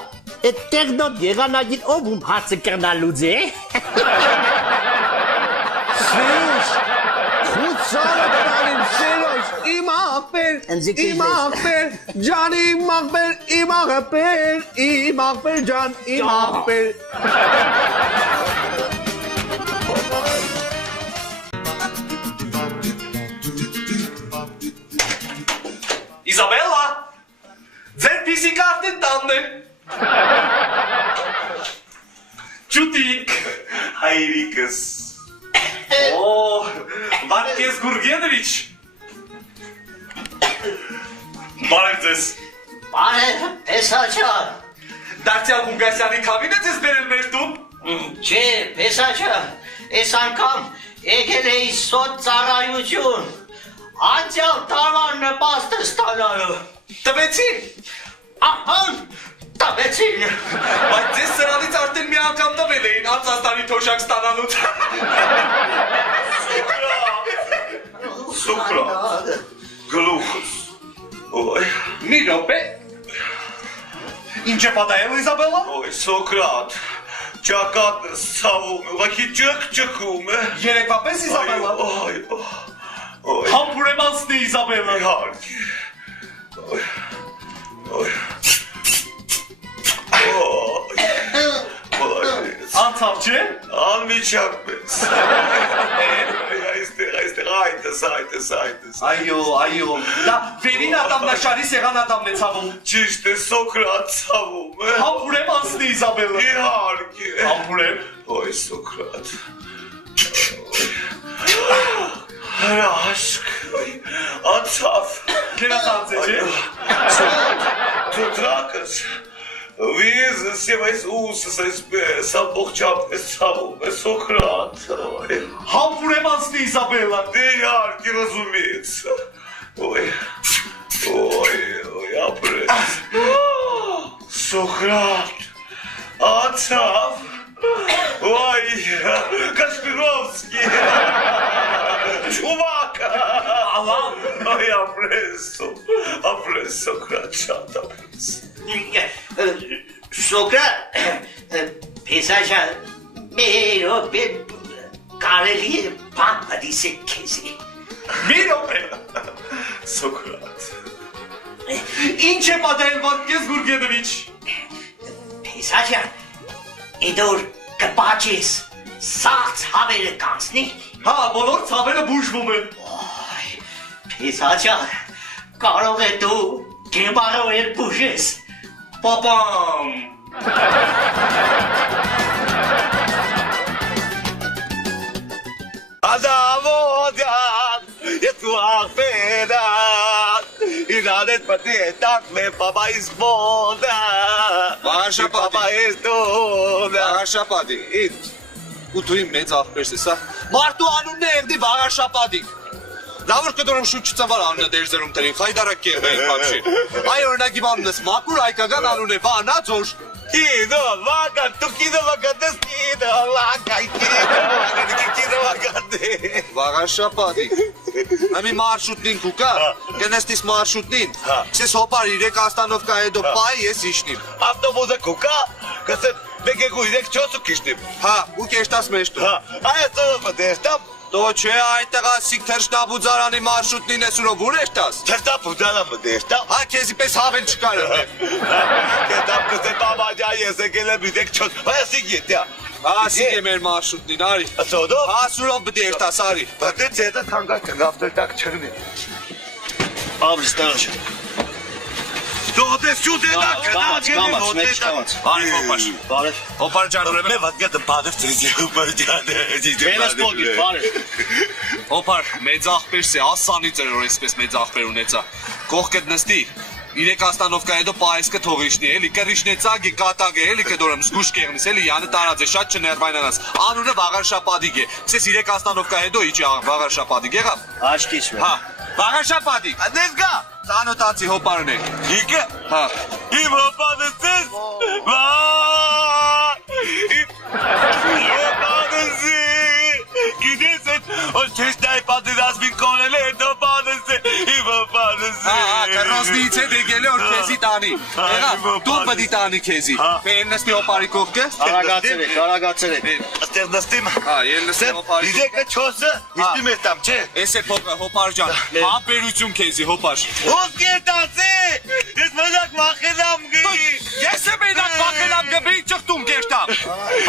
այդ տեղնոտ եղանագին ով ում հարցը կրնա լուծի է։ Սիրուշ, խուցարը տանիմ սիրուշ, իմ աղբեր, իմ աղբեր, ջան իմ աղբեր, իմ աղբեր, իմ աղբեր ջան, իմ աղբեր։ Իզաբելլա, ձեր պիսիկարտին տանն է։ Ճուտիկ, հայրիկս։ Օ, Վարկես Գուրգենովիչ։ Բարև ձեզ։ Բարև, Պեսաչան։ Դարձյալ Գունգասյանի քավին է ձեզ բերել մեր տուն։ Չէ, Պեսաչան, այս անգամ եկել էի սոտ ծառայություն։ Անցյալ տարվան նպաստը ստանալու։ Տվեցին։ Ահան, տվեցին։ Բայց ձեզ սրանից արդեն մի անգամ տվել էին անցաստանի թոշակ ստանալուց։ Սոկրատ, գլուխս, ոյ, Մի րոպե։ Ինչ է պատահել, Իզաբելլա։ ոյ, Սոկրատ, ճակատս ցավում է, ուղղակի ճկում է։ Երեկվա պես, Իզաբելլա։ Ոյ, Համբուր եմ անցնի, Իզաբելլա։ իհարկե, Անցավ չէ։ անմիջակ մեզ, այստեղ, այդս, Այո, դա վերին ատամնաշարի սեղանատամն է ցավում։ ճիշտ է, Սոկրատ ցավում է, Համբուր եմ անցնի, Իզաբելլա։ իհարկե, Համբուր եմ։ ոյ, Սոկրատ, հրաշք, անցավ, Գերատանց է, չէ։ թուտրակս, վիզս և այս ուսս այսպես, ամբողջապես ցավում է, Սոկրատ, Համբուր եմ անցնի, Իզաբելլա։ դե իհարկե, разумеется, ոյ, ապրես, Սոկրատ, անցավ, ոյ, Կաշպիրովսկի, Չուվակ, ոյ, ապրես, Սոկրատ, շատ ապրես, Սոկրատ, Պեսաչան, մի րոպե կարելի է բան պատիսեք քեզի։ Մի րոպե։ Սոկրատ, Ինչ է պատահել, Վարկես Գուրգենովիչ։ Պեսաչան, իդոր կպաչես, սաղց հավերը կանցնի։ Հա, բոլոր ցավերը բուժվում են։ Պեսաչան, կարող է դու գեմարով էր բուժես։ Պապամ։ Ադավոդյան, ետու աղբերան, իրան էտ պատետակ մե պապայիս բոդա, Վարաշապատի, պապայիս դոդա, վարաշապատի, իդ, ու դու իմ մեծ աղբերս ես, հա։ Մարդու անունն է եղդի Վաղարշապադիկ։ Լավ որ կդորում շուտ չծնվար անունը դերձերում տրին, խայդարակ կեղվեն բաբշի։ Այ օրինակ իմ անունս Մակուր հայկական անուն է Վանա ձոր։ Կիդո, վագա, դու կիդո վագատես կիդո, վագա, կիդո վագատե։ Վաղարշապադիկ։ Ամի մարշուտնին կուկա, կնեստիս մարշուտնին, քսես հոպար 3 աստանովկա հետո պայ ես իշնիմ։ Ավտոբուսը կուկա, կսեմ մեկ ու 3-4 կիշնիմ։ Հա, ու կեշտաս մեջտու։ Հա, այս ծովը դեստամ։ Դո չէ այդտեղա սիկ թերշտաբուձարանի մարշուտնին ես ուրով ուր էշտաս։ Թերշտաբուձարանը դեստամ։ Հա, քեզի պես հավեն չկար է։ Կետամ կսեմ բաբաջա ես եկել եմ 3-4, վայասիկ ետյա։ Հա, սիկ է մեր մարշուտնին, արի։ Ասոդով։ Հա, սուրով բդի էշտաս, արի։ Բատե ծետը թանգակ գավտերտակ չրնի։ Աբրիս տղաջ։ Դոդես չուտենակ Կամաց։ Արի հոպար։ Բարև։ Հոպար ջան ուրեմն։ Მე ვადგეთ ბადებს წრიზი უბრალოდ Վերես փոքր, բարև։ Հոպար, մեծ աղբերս է, ասանի ծեր որ այսպես մեծ աղբեր ունեցա։ Կողքդ նստի։ 3 աստանովկա հետո պայսկը թողիշնի, էլի կրիշնեցագի կատագ է, էլի կդորեմ զգուշ կեղնիս, էլի յանը տարած է, շատ չներվայնանաս։ Անունը Վաղարշապադիկ է։ Սես 3 աստանովկա հետո իջի Վաղարշապադիկ եղավ։ Աչքից մեր։ Հա, Վաղարշապադիկ։ Դες գա։ Ծանոթացի հոպարն է։ Իկը Հա։ իմ հոպանցես վա հոպանցի գիտես որ չեստայ պատերազմ կորել է հետո պատերազմ իմ հոպանցի Հա, կռոսնից է դեկել որ քեզի տանի։ Եղավ, դու պետք է տանի քեզի։ Պերնստի հոպարի կողքը։ Արագացրեք։ Աստեղ նստիմ Հա, ելնստի հոպարի։ Իդեկը չոսը իստի մեստամ չէ Էս է հոպար ջան։ Հապերություն քեզի հոպար։ Ով կետացի ես մենակ մախելամ գի Ես եմ այնակ վախենամ գբրի ճղտում կեշտամ։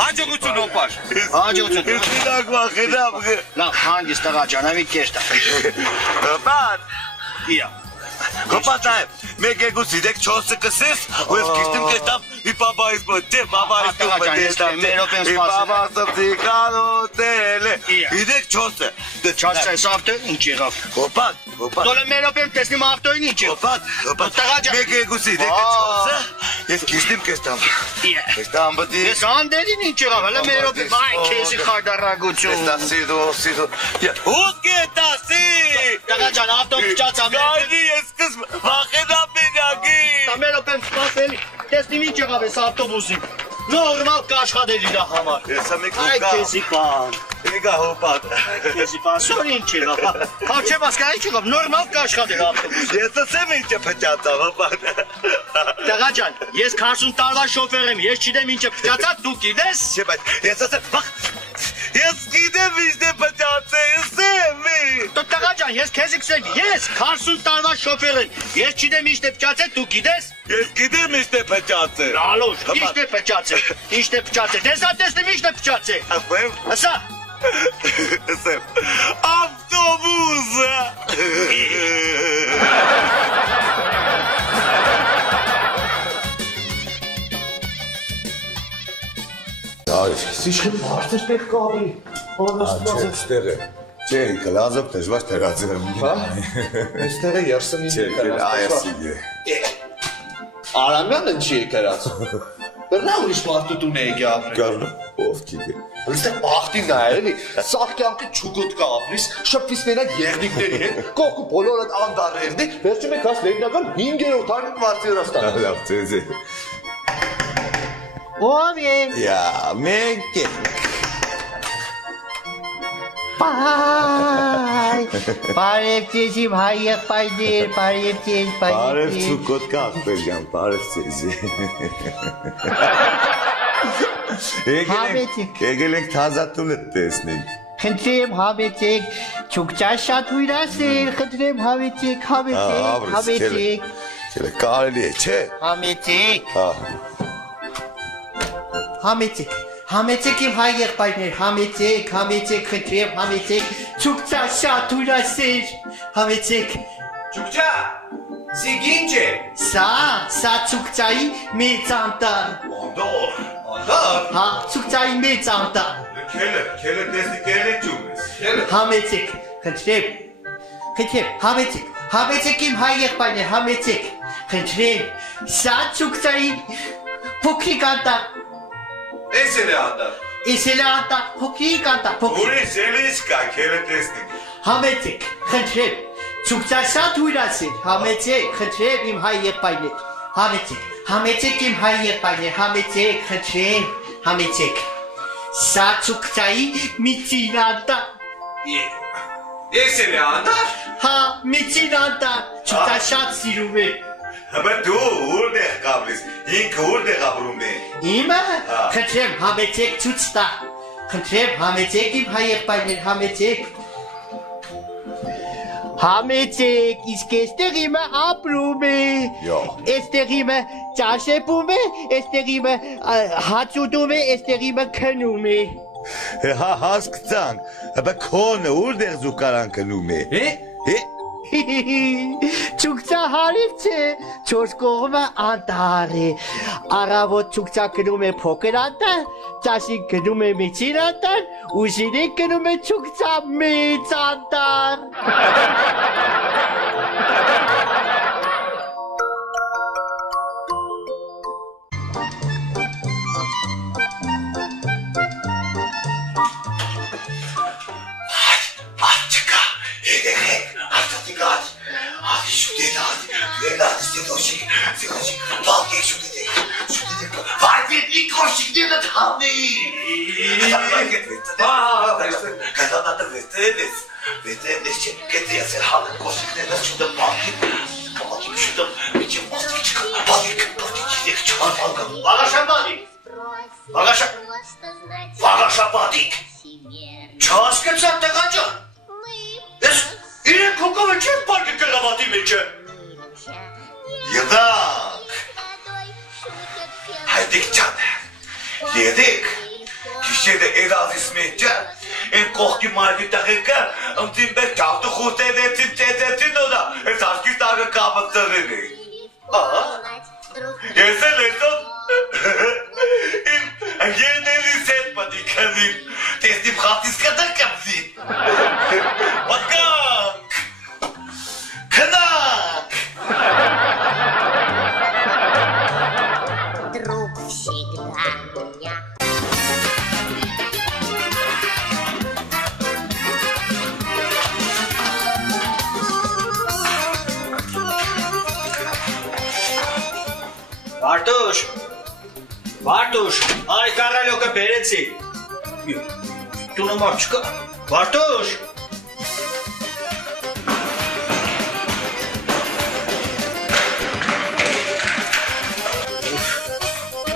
Հաջողություն հոպար։ Հաջողություն։ ես մենակ մախելամ գի Լավ, հանգիստ տղա ջան, ամի կեշտա։ Բան Իա։ Հոպատայ մեկ եկուս 3-4 կսես ու ես քիստիմ կեստամ ի պապայիս մոտ մամայիս մոտ դեստամ պապասը կանոտել 3-4 Չասես ավտո ինչ եղավ։ հոպատ Դոլը մեր օպեմ տեսնիմ ավտոին ինչ եղավ։ հոպատ Տղա ջան։ մեկ եկուս 3-4 ես քիստիմ կեստամ Իա։ կեստամ բդի Ես անդերին ինչ եղավ, հələ մեր օպեմ վայ քեզի խարդարագություն։ Ստասիդո Ո՞ւտ կետասի Տղա ջան, ավտոն փչացավ։ Գայդի ես սկս վախենամ մենագի Մեր օպեմ սպասել, տեսնիմ ինչ եղավ այս ավտոբուսին։ Նորմալ կաշխատել իր համար։ Եսա մեկ Այ ուկա քեզի բան։ Եկա հոպատ Քեզի բան, սոր ինչ եղավ։ Հարցե մասկա ինչ եղավ, նորմալ կաշխատել ավտոբուսը։ Ես ասեմ ինչ փճացա հոպատ Տղա ջան, ես 40 տարվա շոֆեր եմ, ես չգիտեմ ինչ փչացա, դու գիտես։ Չէ բայց ես ասեմ վախ Ես գիտեմ ինչ է փճացա ասեմ Դու տղա ջան, ես քեզ քսել, ես 40 տարվա շոֆեր եմ, ես չգիտեմ ինչ է փչացել, դու գիտես։ Ես գիտեմ ինչ է փճացա Ալոш, ինչ է փչացել, ինչ է փչացել, դες տեսնեմ ինչ է փչացել։ Ասեմ Ասա։ ասեմ ավտոբուսը Սիշը բարձր պետք է ավելի։ Այստեղ է։ Չէ, կլազով դժվար տեղացել։ Հա։ Այստեղ է երսնի։ Չէ, այասիգե։ Արամյանը չի եկարած։ Բռնա ուրիշ մարդու տուն է եկի ապրել։ Գարնա, ով գիտե։ Այստեղ բախտին նա էլի, սաղ կյանքը չուգոտ կա ապրիս, շփվիս մենակ երնիկների հետ, կողքը բոլորդ անդարներդի, վերջի մեկ հաս լեգնական 5-րդ տարին վարձերաստան։ Լավ, ձեզ է։ Ով է։ Յա, մենք է։ Բարև ձեզ իմ հայ եղբայրներ, բարև ձեզ, Բարև ցուկոտ կախպեր ջան, բարև ձեզ։ Եկել եք թազատունը տեսնենք։ Խնդրեմ հավեցեք, չուկճաշ շատ հույրասեր, խնդրեմ հավեցեք, հավեցեք։ Չէ, կարելի է, չէ։ Համեցեք, Հա, համեցեք, համեցեք իմ հայ եղբայրներ, համեցեք, խնդրեմ, համեցեք, չուկճաշ շատ հույրասեր, համեցեք։ Ճուկճա, սիգինչ է։ Սա չուկճայի մեծ անտառ։ Անդար։ Հա, չուկճայի մեծ անտառ։ Քելը տեսնի կերել ճումես Համեցեք, խնդրեմ, համեցեք իմ հայ եղբայրներ, համեցեք, խնդրեմ, սա չուկճայի փոքրիկ անտառ։ Էս էլ է անդար։ Իսելանտա, հոգի կանտա, հոգի։ Ուրիշ ելիս կա, քերը տեսնենք։ Համեցեք, խնդրեմ, ցուկցաշատ հույրասեր, համեցեք, խնդրեմ իմ հայ եղբայրներ, համեցեք իմ հայ եղբայրներ, համեցեք, խնդրեմ, համեցեք։ Սա ցուկցայի միցինանտա։ Ես էլ անտա։ Հա, միցինանտա, ցուկցաշատ սիրում է։ Բայց դու ուր կապլիս, ինքը ուր ապրում է։ Իմը, խնդրեմ, համեցեք ցույց տա։ Խնդրեմ, համեցեք իմ հայ եղբայրներ, համեցեք։ Համեցեք, իսկ էստեղ իմը ապրում է։ Էստեղ իմը ճաշեպում է, էստեղ իմը հաց ուտում է, էստեղ իմը քնում է։ Հա հասկացանք, բայց քոնը ուր զուկարան քնում է։ Չուկցա հարիվ չէ, չորս կողմը անտար է, առավոտ չուկցա կնում է փոքր անտար, ճաշին կնում է միջին անտար, ուժինին կնում է չուկցա մեծ անտար։ Վաղաշապատիկ, չհասկացա տղաճան, ես իրեն քոկովը չեմ պարկը կղավատի մեջ է։ Ydaq. Haydik can. Yedik. Kişide Edaz İsmetçe. En kohki marfi takıka. Amtim ben çavdu kurt edetin o da. Saçki takı kapatlarını. Yesen leson. Yeneli setmedi kendim. Teslim hatis kadar kapsi. Bakak. Kınak. Друг всегда меня. Վարտուշ, արի կարալյոկը բերեցի։ Տունը մարդ չկա, Վարտուշ։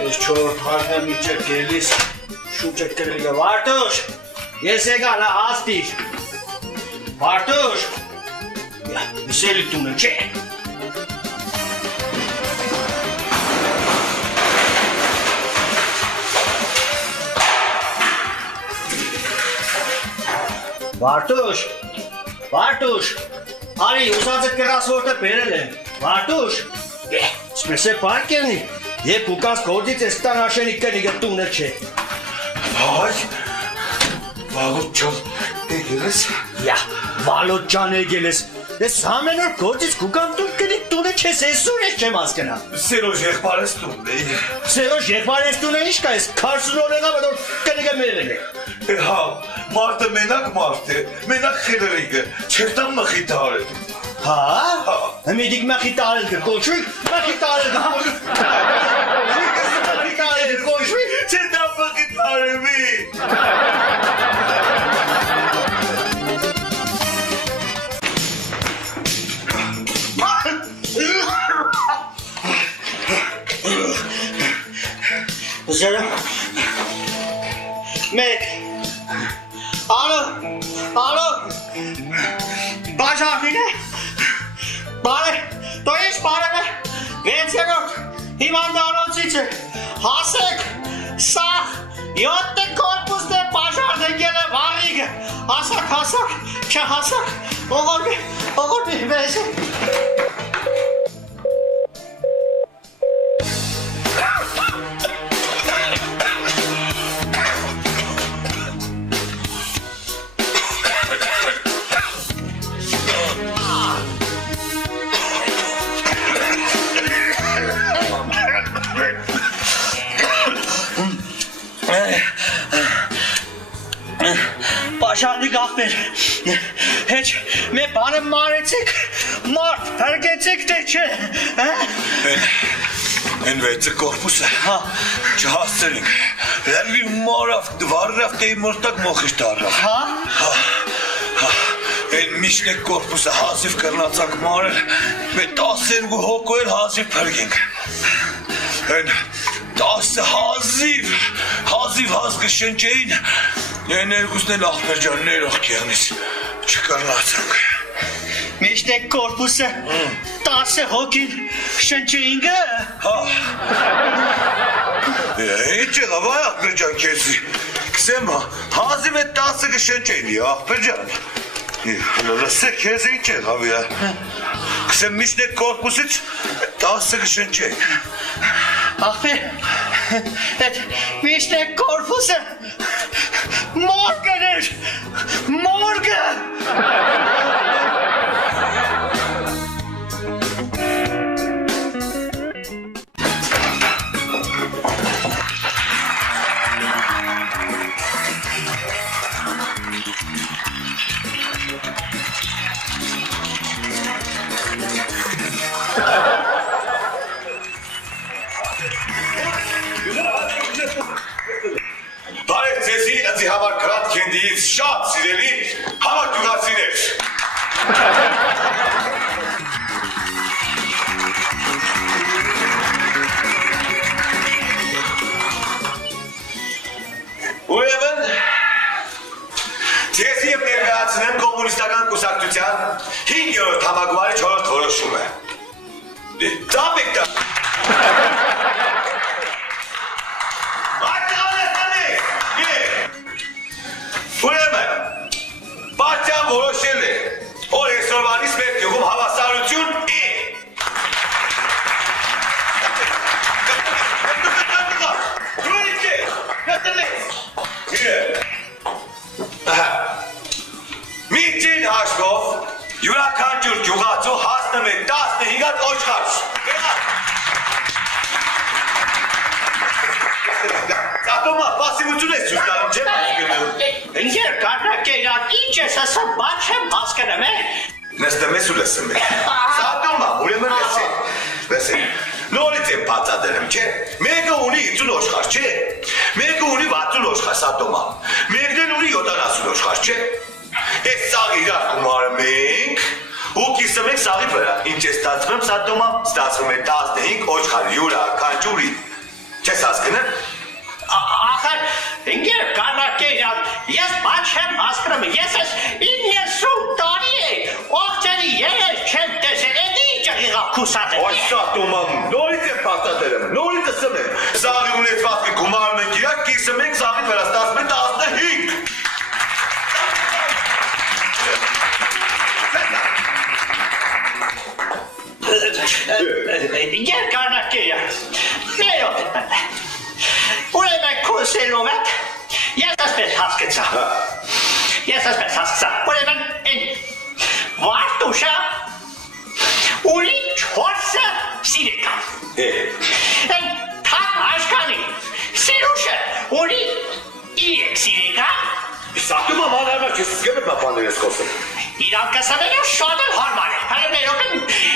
Ես չոր հարնը միջև գելիս, շուչ է կրելիգը, Վարտուշ, ես եկան աստիր, Վարտուշ, իսելի տունը չէ։ Վարտուշ, արի ուսածդ կրասորդը բերել եմ, Վարտուշ, սպես է պարկերնի, եվ ուկաս կորդից ես տան աշենի կնիգը տունը չէ։ Վաղոտ ճան էգել ես։ Վալոտ ճան էգել ես, ես ամեն օր կորդից կուկամ տուն կնիգ տունը չես, այսօր ես չեմ ասկնա։ Սերոժ եղբարես տունն է։ Սերոժ եղբարես տունը ինչ կա ես, 40 օրեղա բդոր կնիգը մերել է։ Հա, մարդը մենակ մարդ է, մենակ խելերիգը, չերտան մխի տարել։ Հա, մետիկ մխի տարել կկոչվի, մխի տարել կկոչվի, չերտան մխի տարևի։ Զերը, մեկ, ալո, բաժարնին է, բարե, տո ինչ բարև է, վեցերոտ, հիմանդանոցից է, հասեք, սա, 7 կորպուսն է բաժարն ընգել է վաղիգը, հասակ, չհասակ, ողորմի, վեզ է։ Աշալի գաղբեր, հեչ մե բանը մարեցիք, մարդ պրգեցիք թե չէ, Են վեցը կորպուսը, չհասցերինք, լավի մարավ, դվարրավ տեի մորտակ մոխիշտ առավ, Են միշն է կորպուսը հազիվ կրնացանք մարել, մե 12 հոգոյր հազիվ պրգինք, Են 10 հազիվ հազգը շնչեին, Են երկուսն էլ աղբեր ջան ներող կեղնից չկրնացանք, Միշն է կորպուսը 10 հոգին շնչեինգը, Ինչ եղավ այ աղբեր ջան կեզի, կսեմ հազիվ է 10 կշնչեին, աղբեր ջան, լսե կեզի ինչ եղավ է, կսեմ միշն է կորպուսից 10 կշնչեին, Աղբեր, այդ միշն է կորպուսը մորգն էր, մորգը, Բարև ձեզի ընձի համար գրատ կենդիից շատ սիրելի համար գյուղացիներ։ Ուրեմն, ձեզի եմ ներկայացնեմ կոմունիստական կուսակցության 5-րդ համագումարի 4-րդ որոշումը։ Ծապեք դա։ Ուրեմն, պարտիան որոշել է, որ այսօրվանից մեր գյուղում հավասարություն է։ Միջին հաշվով յուրաքանչյուր գյուղացու հասնում է 15 հատ ոչխար։ Ծատոմա, պասիվություն ես ցույց տալու, չէ՞ մասկերում։ Ինգեր կարնակեյրան, ինչ ես ասում, բան չեմ մասկերում, Նստեմ ես ու լսում է։ Ծատոմա, ուրեմն լսեմ, նորից եմ բացատրեմ, չէ։ Մեկը ունի 50 ոչխար, չէ։ Մեկը ունի 60 ոչխար, Սատոմա։ Մեկն էլ ունի 70 ոչխար, չէ։ Այս սաղը իրար գումարում ենք ու կիսում ենք սաղի վրա։ Ինչ է ստացվում, Սատոմա, ստացվում է 15 ոչխար յուրաքանչյուրի։ Չես հասկանում։ Ախր, ինգեր կարնակեյրան, ես բան չեմ մասկերում, ես ես 90 տարի է, ողջանի երես չեմ տեսել, էդ ինչ եղավ քուսատ է։ Ոչ Սատոմա, նորից եմ բացատրեմ, նորից ասում եմ։ Սաղի ունեցվածքը գումարում ենք իրար, կիսում ենք սաղի վրա, ստացվում է 15։ Ինգեր կարնակեյրան, մերոտ Ուրեմն քուսելով եք, ես ասպես հասկացա, ուրեմն են վարտուշը ունի 4 սիրեկան, են թակ աշկանի սիրուշը ունի 3 սիրեկան, Սատոմա մանավա չես գմետ մապաներ ես խոսում։ իրանք ասանելու շատ էլ հարմար է, հայր մերոպն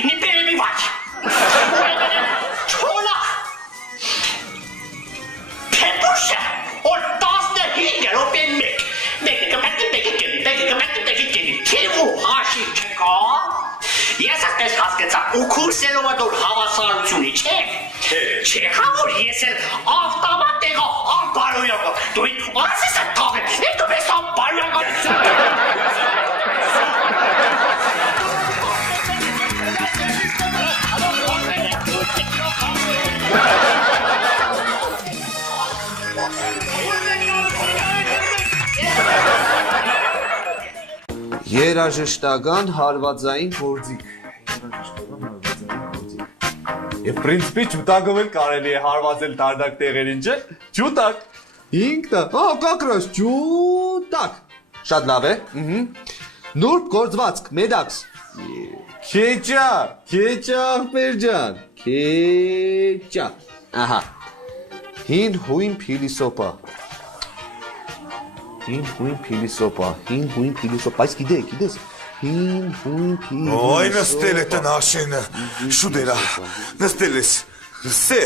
նիպերի մի վաչ, ուրեմն են չոլա, Պետուշը, որ 15 րոպեն մեկը կմեկի, թիվու հաշի չկա, ես ասպես հասկեցա, ու քուրսելով ատոր հավասարությունը չէ, որ ես էլ ավտամատ տեղա ամբարոյակը, դու իմ ասես է տաղեմ, դու ես ամբարոյակը, Երաժշտական հարվածային գործիք։ Եվ պրինցպի ջուտակով էլ կարելի է հարվածել տարդակ տեղերին, չէ՞։ Ջուտակ։ 5 տա։ Կակրոս ջուտակ։ Շատ լավ է։ Նուրբ գործվածք, մեդաքս։ Քեչա, ախպեր ջան։ Քեչա։ Ահա։ Հին հույն փիլիսոպա։ Հին հույն փիլիսոփա, բայց գիտես, հին հույն փիլիսոփա։ Ոյ նստել է տնաշենը, շուտերա, նստել ես, լսե,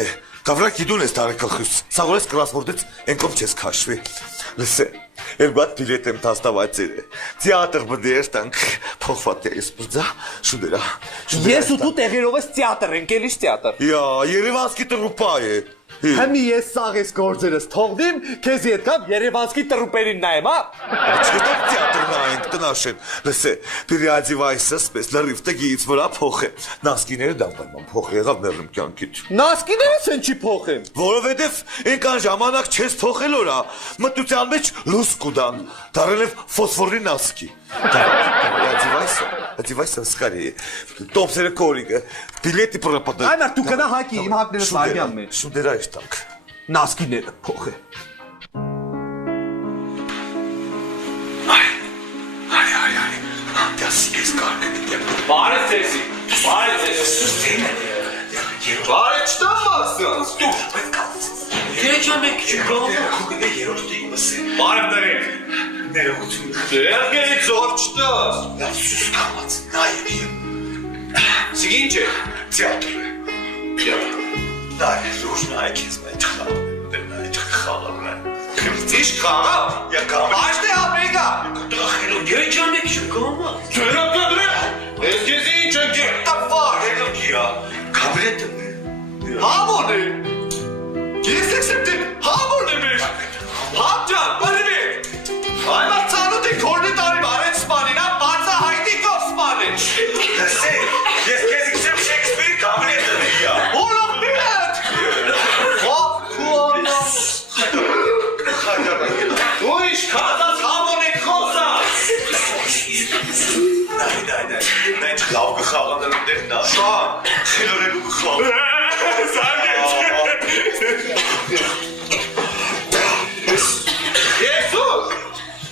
կավրակ իդուն ես տարեկախյուս, սաղորես կրասվորդեց, ենքով չես կաշվի, լսե, երկուատ բիլետ եմ տաստավայց էր է, թիատր բդեր տանք, փոխվատ է ես բրձա, շուտերա։ Ես ու դու տեղերով ես թիատր ենք, էլ իշ թիատր։ Յա, երևանսկի տրուպա է։ Հեմի ես սաղ ես գործերս թողնիմ, քեզի հետ կամ երևանսկի տրուպերին նայեմ, Չգետակ թիատր նայենք տնաշեն, լսե, պիրի ադիվայսը սպես լրիվ տգիից վրա փոխ է, նասկիները դամպայման փոխ եղավ մերում կյանքիտ։ Նասկիներս են չի փոխեմ։ Որովհետև ենքան ժամանակ չես փոխել որա, մտության մեջ լուս կուդան, դարել եմ ֆոսֆորի նասկի։ Ադիվայսը սկարի է, տոպսերը կորիգը, բիլետի պրապատը։ Այն դու գնա հակի, իմ հակները սարգյան մեջ։ Շուտերա ես տանք։ Նասկիները փոխ է։ Այ, դաս ես կարկը դեմ։ Բարև ձեզի, բարև ձեզի։ Բարև չտամասած, դու պետք է։ Երեջան մենք չգոհ։ Քուկը երրորդի իմսը։ Բարև դերեք։ Ներողություն։ Դերգերի զոր չտաս։ Լավ սուս կամած, նայեք։ Սիգ ինչ է։ Թիատր է։ Թիատր։ Նայ, լուր նայեք ես մենք խաղում ենք, դե նայեք խաղում ենք։ Ինչ խաղա։ Եկամ։ Աշտե ապրիկա։ Դրախելու Երեջան մենք չգոհ։ Դերակադրե։ Ես քեզ ինչ ենք տապար։ գեգիա։ Կաբրետը։ Համոն է։ Ես էքսեպտի համոն է մեր։ Համջան, բրիվի։ Այ մացանոտ է քորնի տարի բարեց սպանին, բացա հայտի կով սպանին։ Լսե, ես քեզ իքսեմ Շեքսպիր Կաբրետը դիա։ Որով բիլետ։ Խոքուանա։ Դու իշ կազած համոն է խոսա։ Նայ, լավ կխաղան դրում դեր նա։ Շան, խելորելու կխաղ։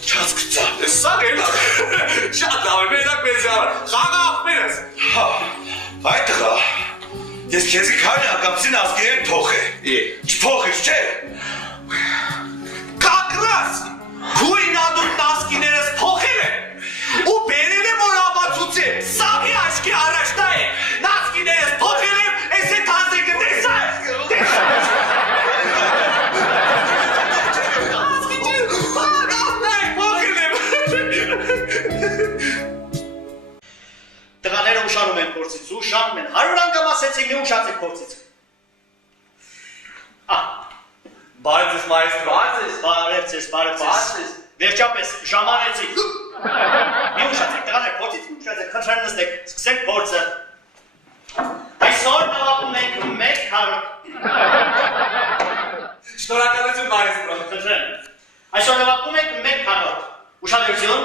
Չած կծա։ Սա գելա։ Շատ լավ է, մենակ մեզ համար։ Խաղա աղբերս։ Հա, այդ տղա, ես քեզի քանի ակամսին ասկերեն փոխ է։ Չփոխ ես, չէ։ Կակրաս, քույն ադում նասկիներս փոխել է, ու բերել եմ որ ապացուցի, սաղի աշկի առաջտա է, նասկիներս փոխել եմ, ես է թանձեկը տեսա է, Տղաները ուշանում են փորձից, ուշանում են, 100 անգամ ասեցին, մի ուշացեք փորձից։ Բարև ձեզ մայստրո։ Բարև ձեզ։ Վերջապես ժամանեցիք։ Մի ուշացեք, տղաներ, փորձից մի ուշացեք, խնդրեմ նստեք, սկսենք փորձը։ Այսօր նվապում ենք 1 քառորդ։ Շնորհակալություն մայստրո։ Խնդրեմ։ Այսօր նվապում ենք 1 քառորդ։ Ուշադրություն։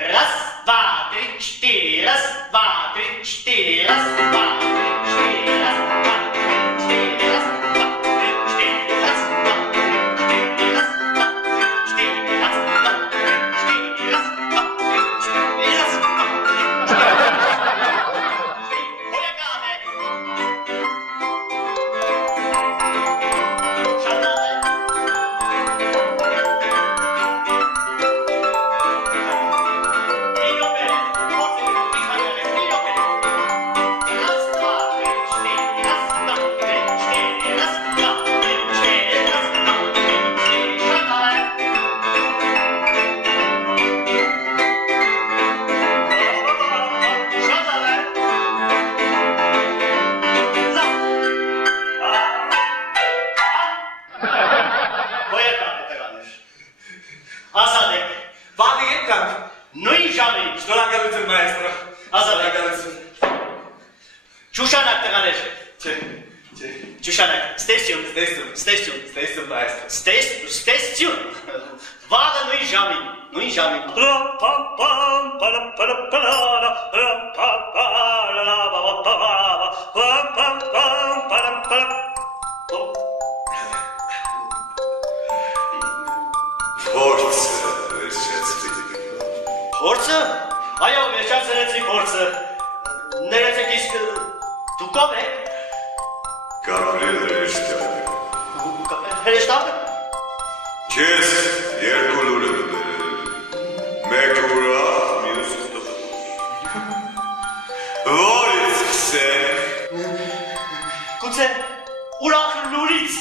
Раз, два, три, четыре, раз, два, три, четыре, раз, два, три, четыре, раз, два, три, четыре, раз, два, три, четыре, раз, два, три, четыре, раз, два, три, четыре, раз, два, три, четыре, раз, два, три, четыре, раз, два, три, Vada nui jami. Փորձը, այո, վերջացրեցի փորձը։ Ներեցեք իսկ դուք ով եք։ Գաբրիել Հրեշտակը։ Հրեշտակը։ Քեզ երկու լուր եմ բերել։ Մեկ ուրախ, մյուսը տխուր։ Որից սկսենք։ Գուցե ուրախ լուրից։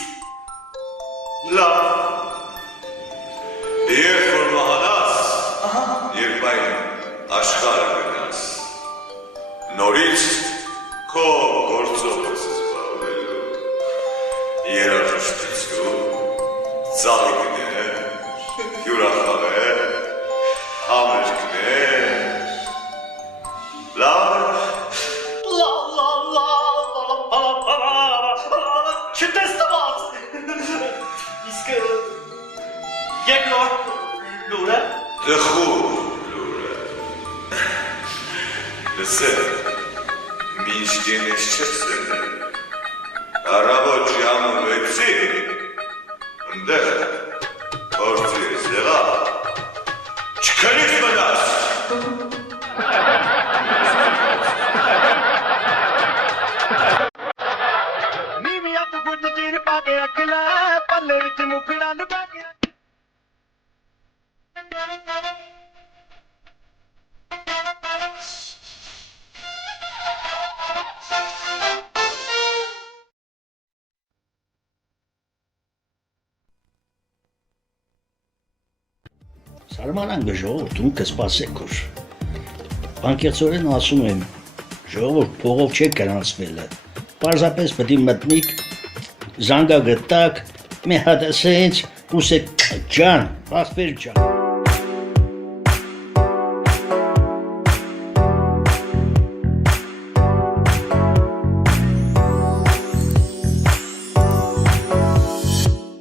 Լավ։ Երբ որ մահանաս, երբ այն աշխարհը գնաս, նորից քո գործով ես զբաղվելու, երաժշտություն, ծաղիկներ, հյուրախաղեր, համերգներ, լավ, չտեսնված։ Իսկ երկրորդ լուրը։ տխուր լուրը, լսել, միշտ ես չես սերել, առավոտ ժամը 6-ին, ընդեղ, գործի ես եղա, չքրից մնաս, Սարմանան ժողովուրդում կսպասեք ուր։ Բանկեցորեն ասում եմ, ժողովուրդ փողով չեք գրանցվելը։ Պարզապես պետք է մտնիկ, զանգա գտակ, մի հատ ասենց, ուսեք ջան, Վասպեր ջան։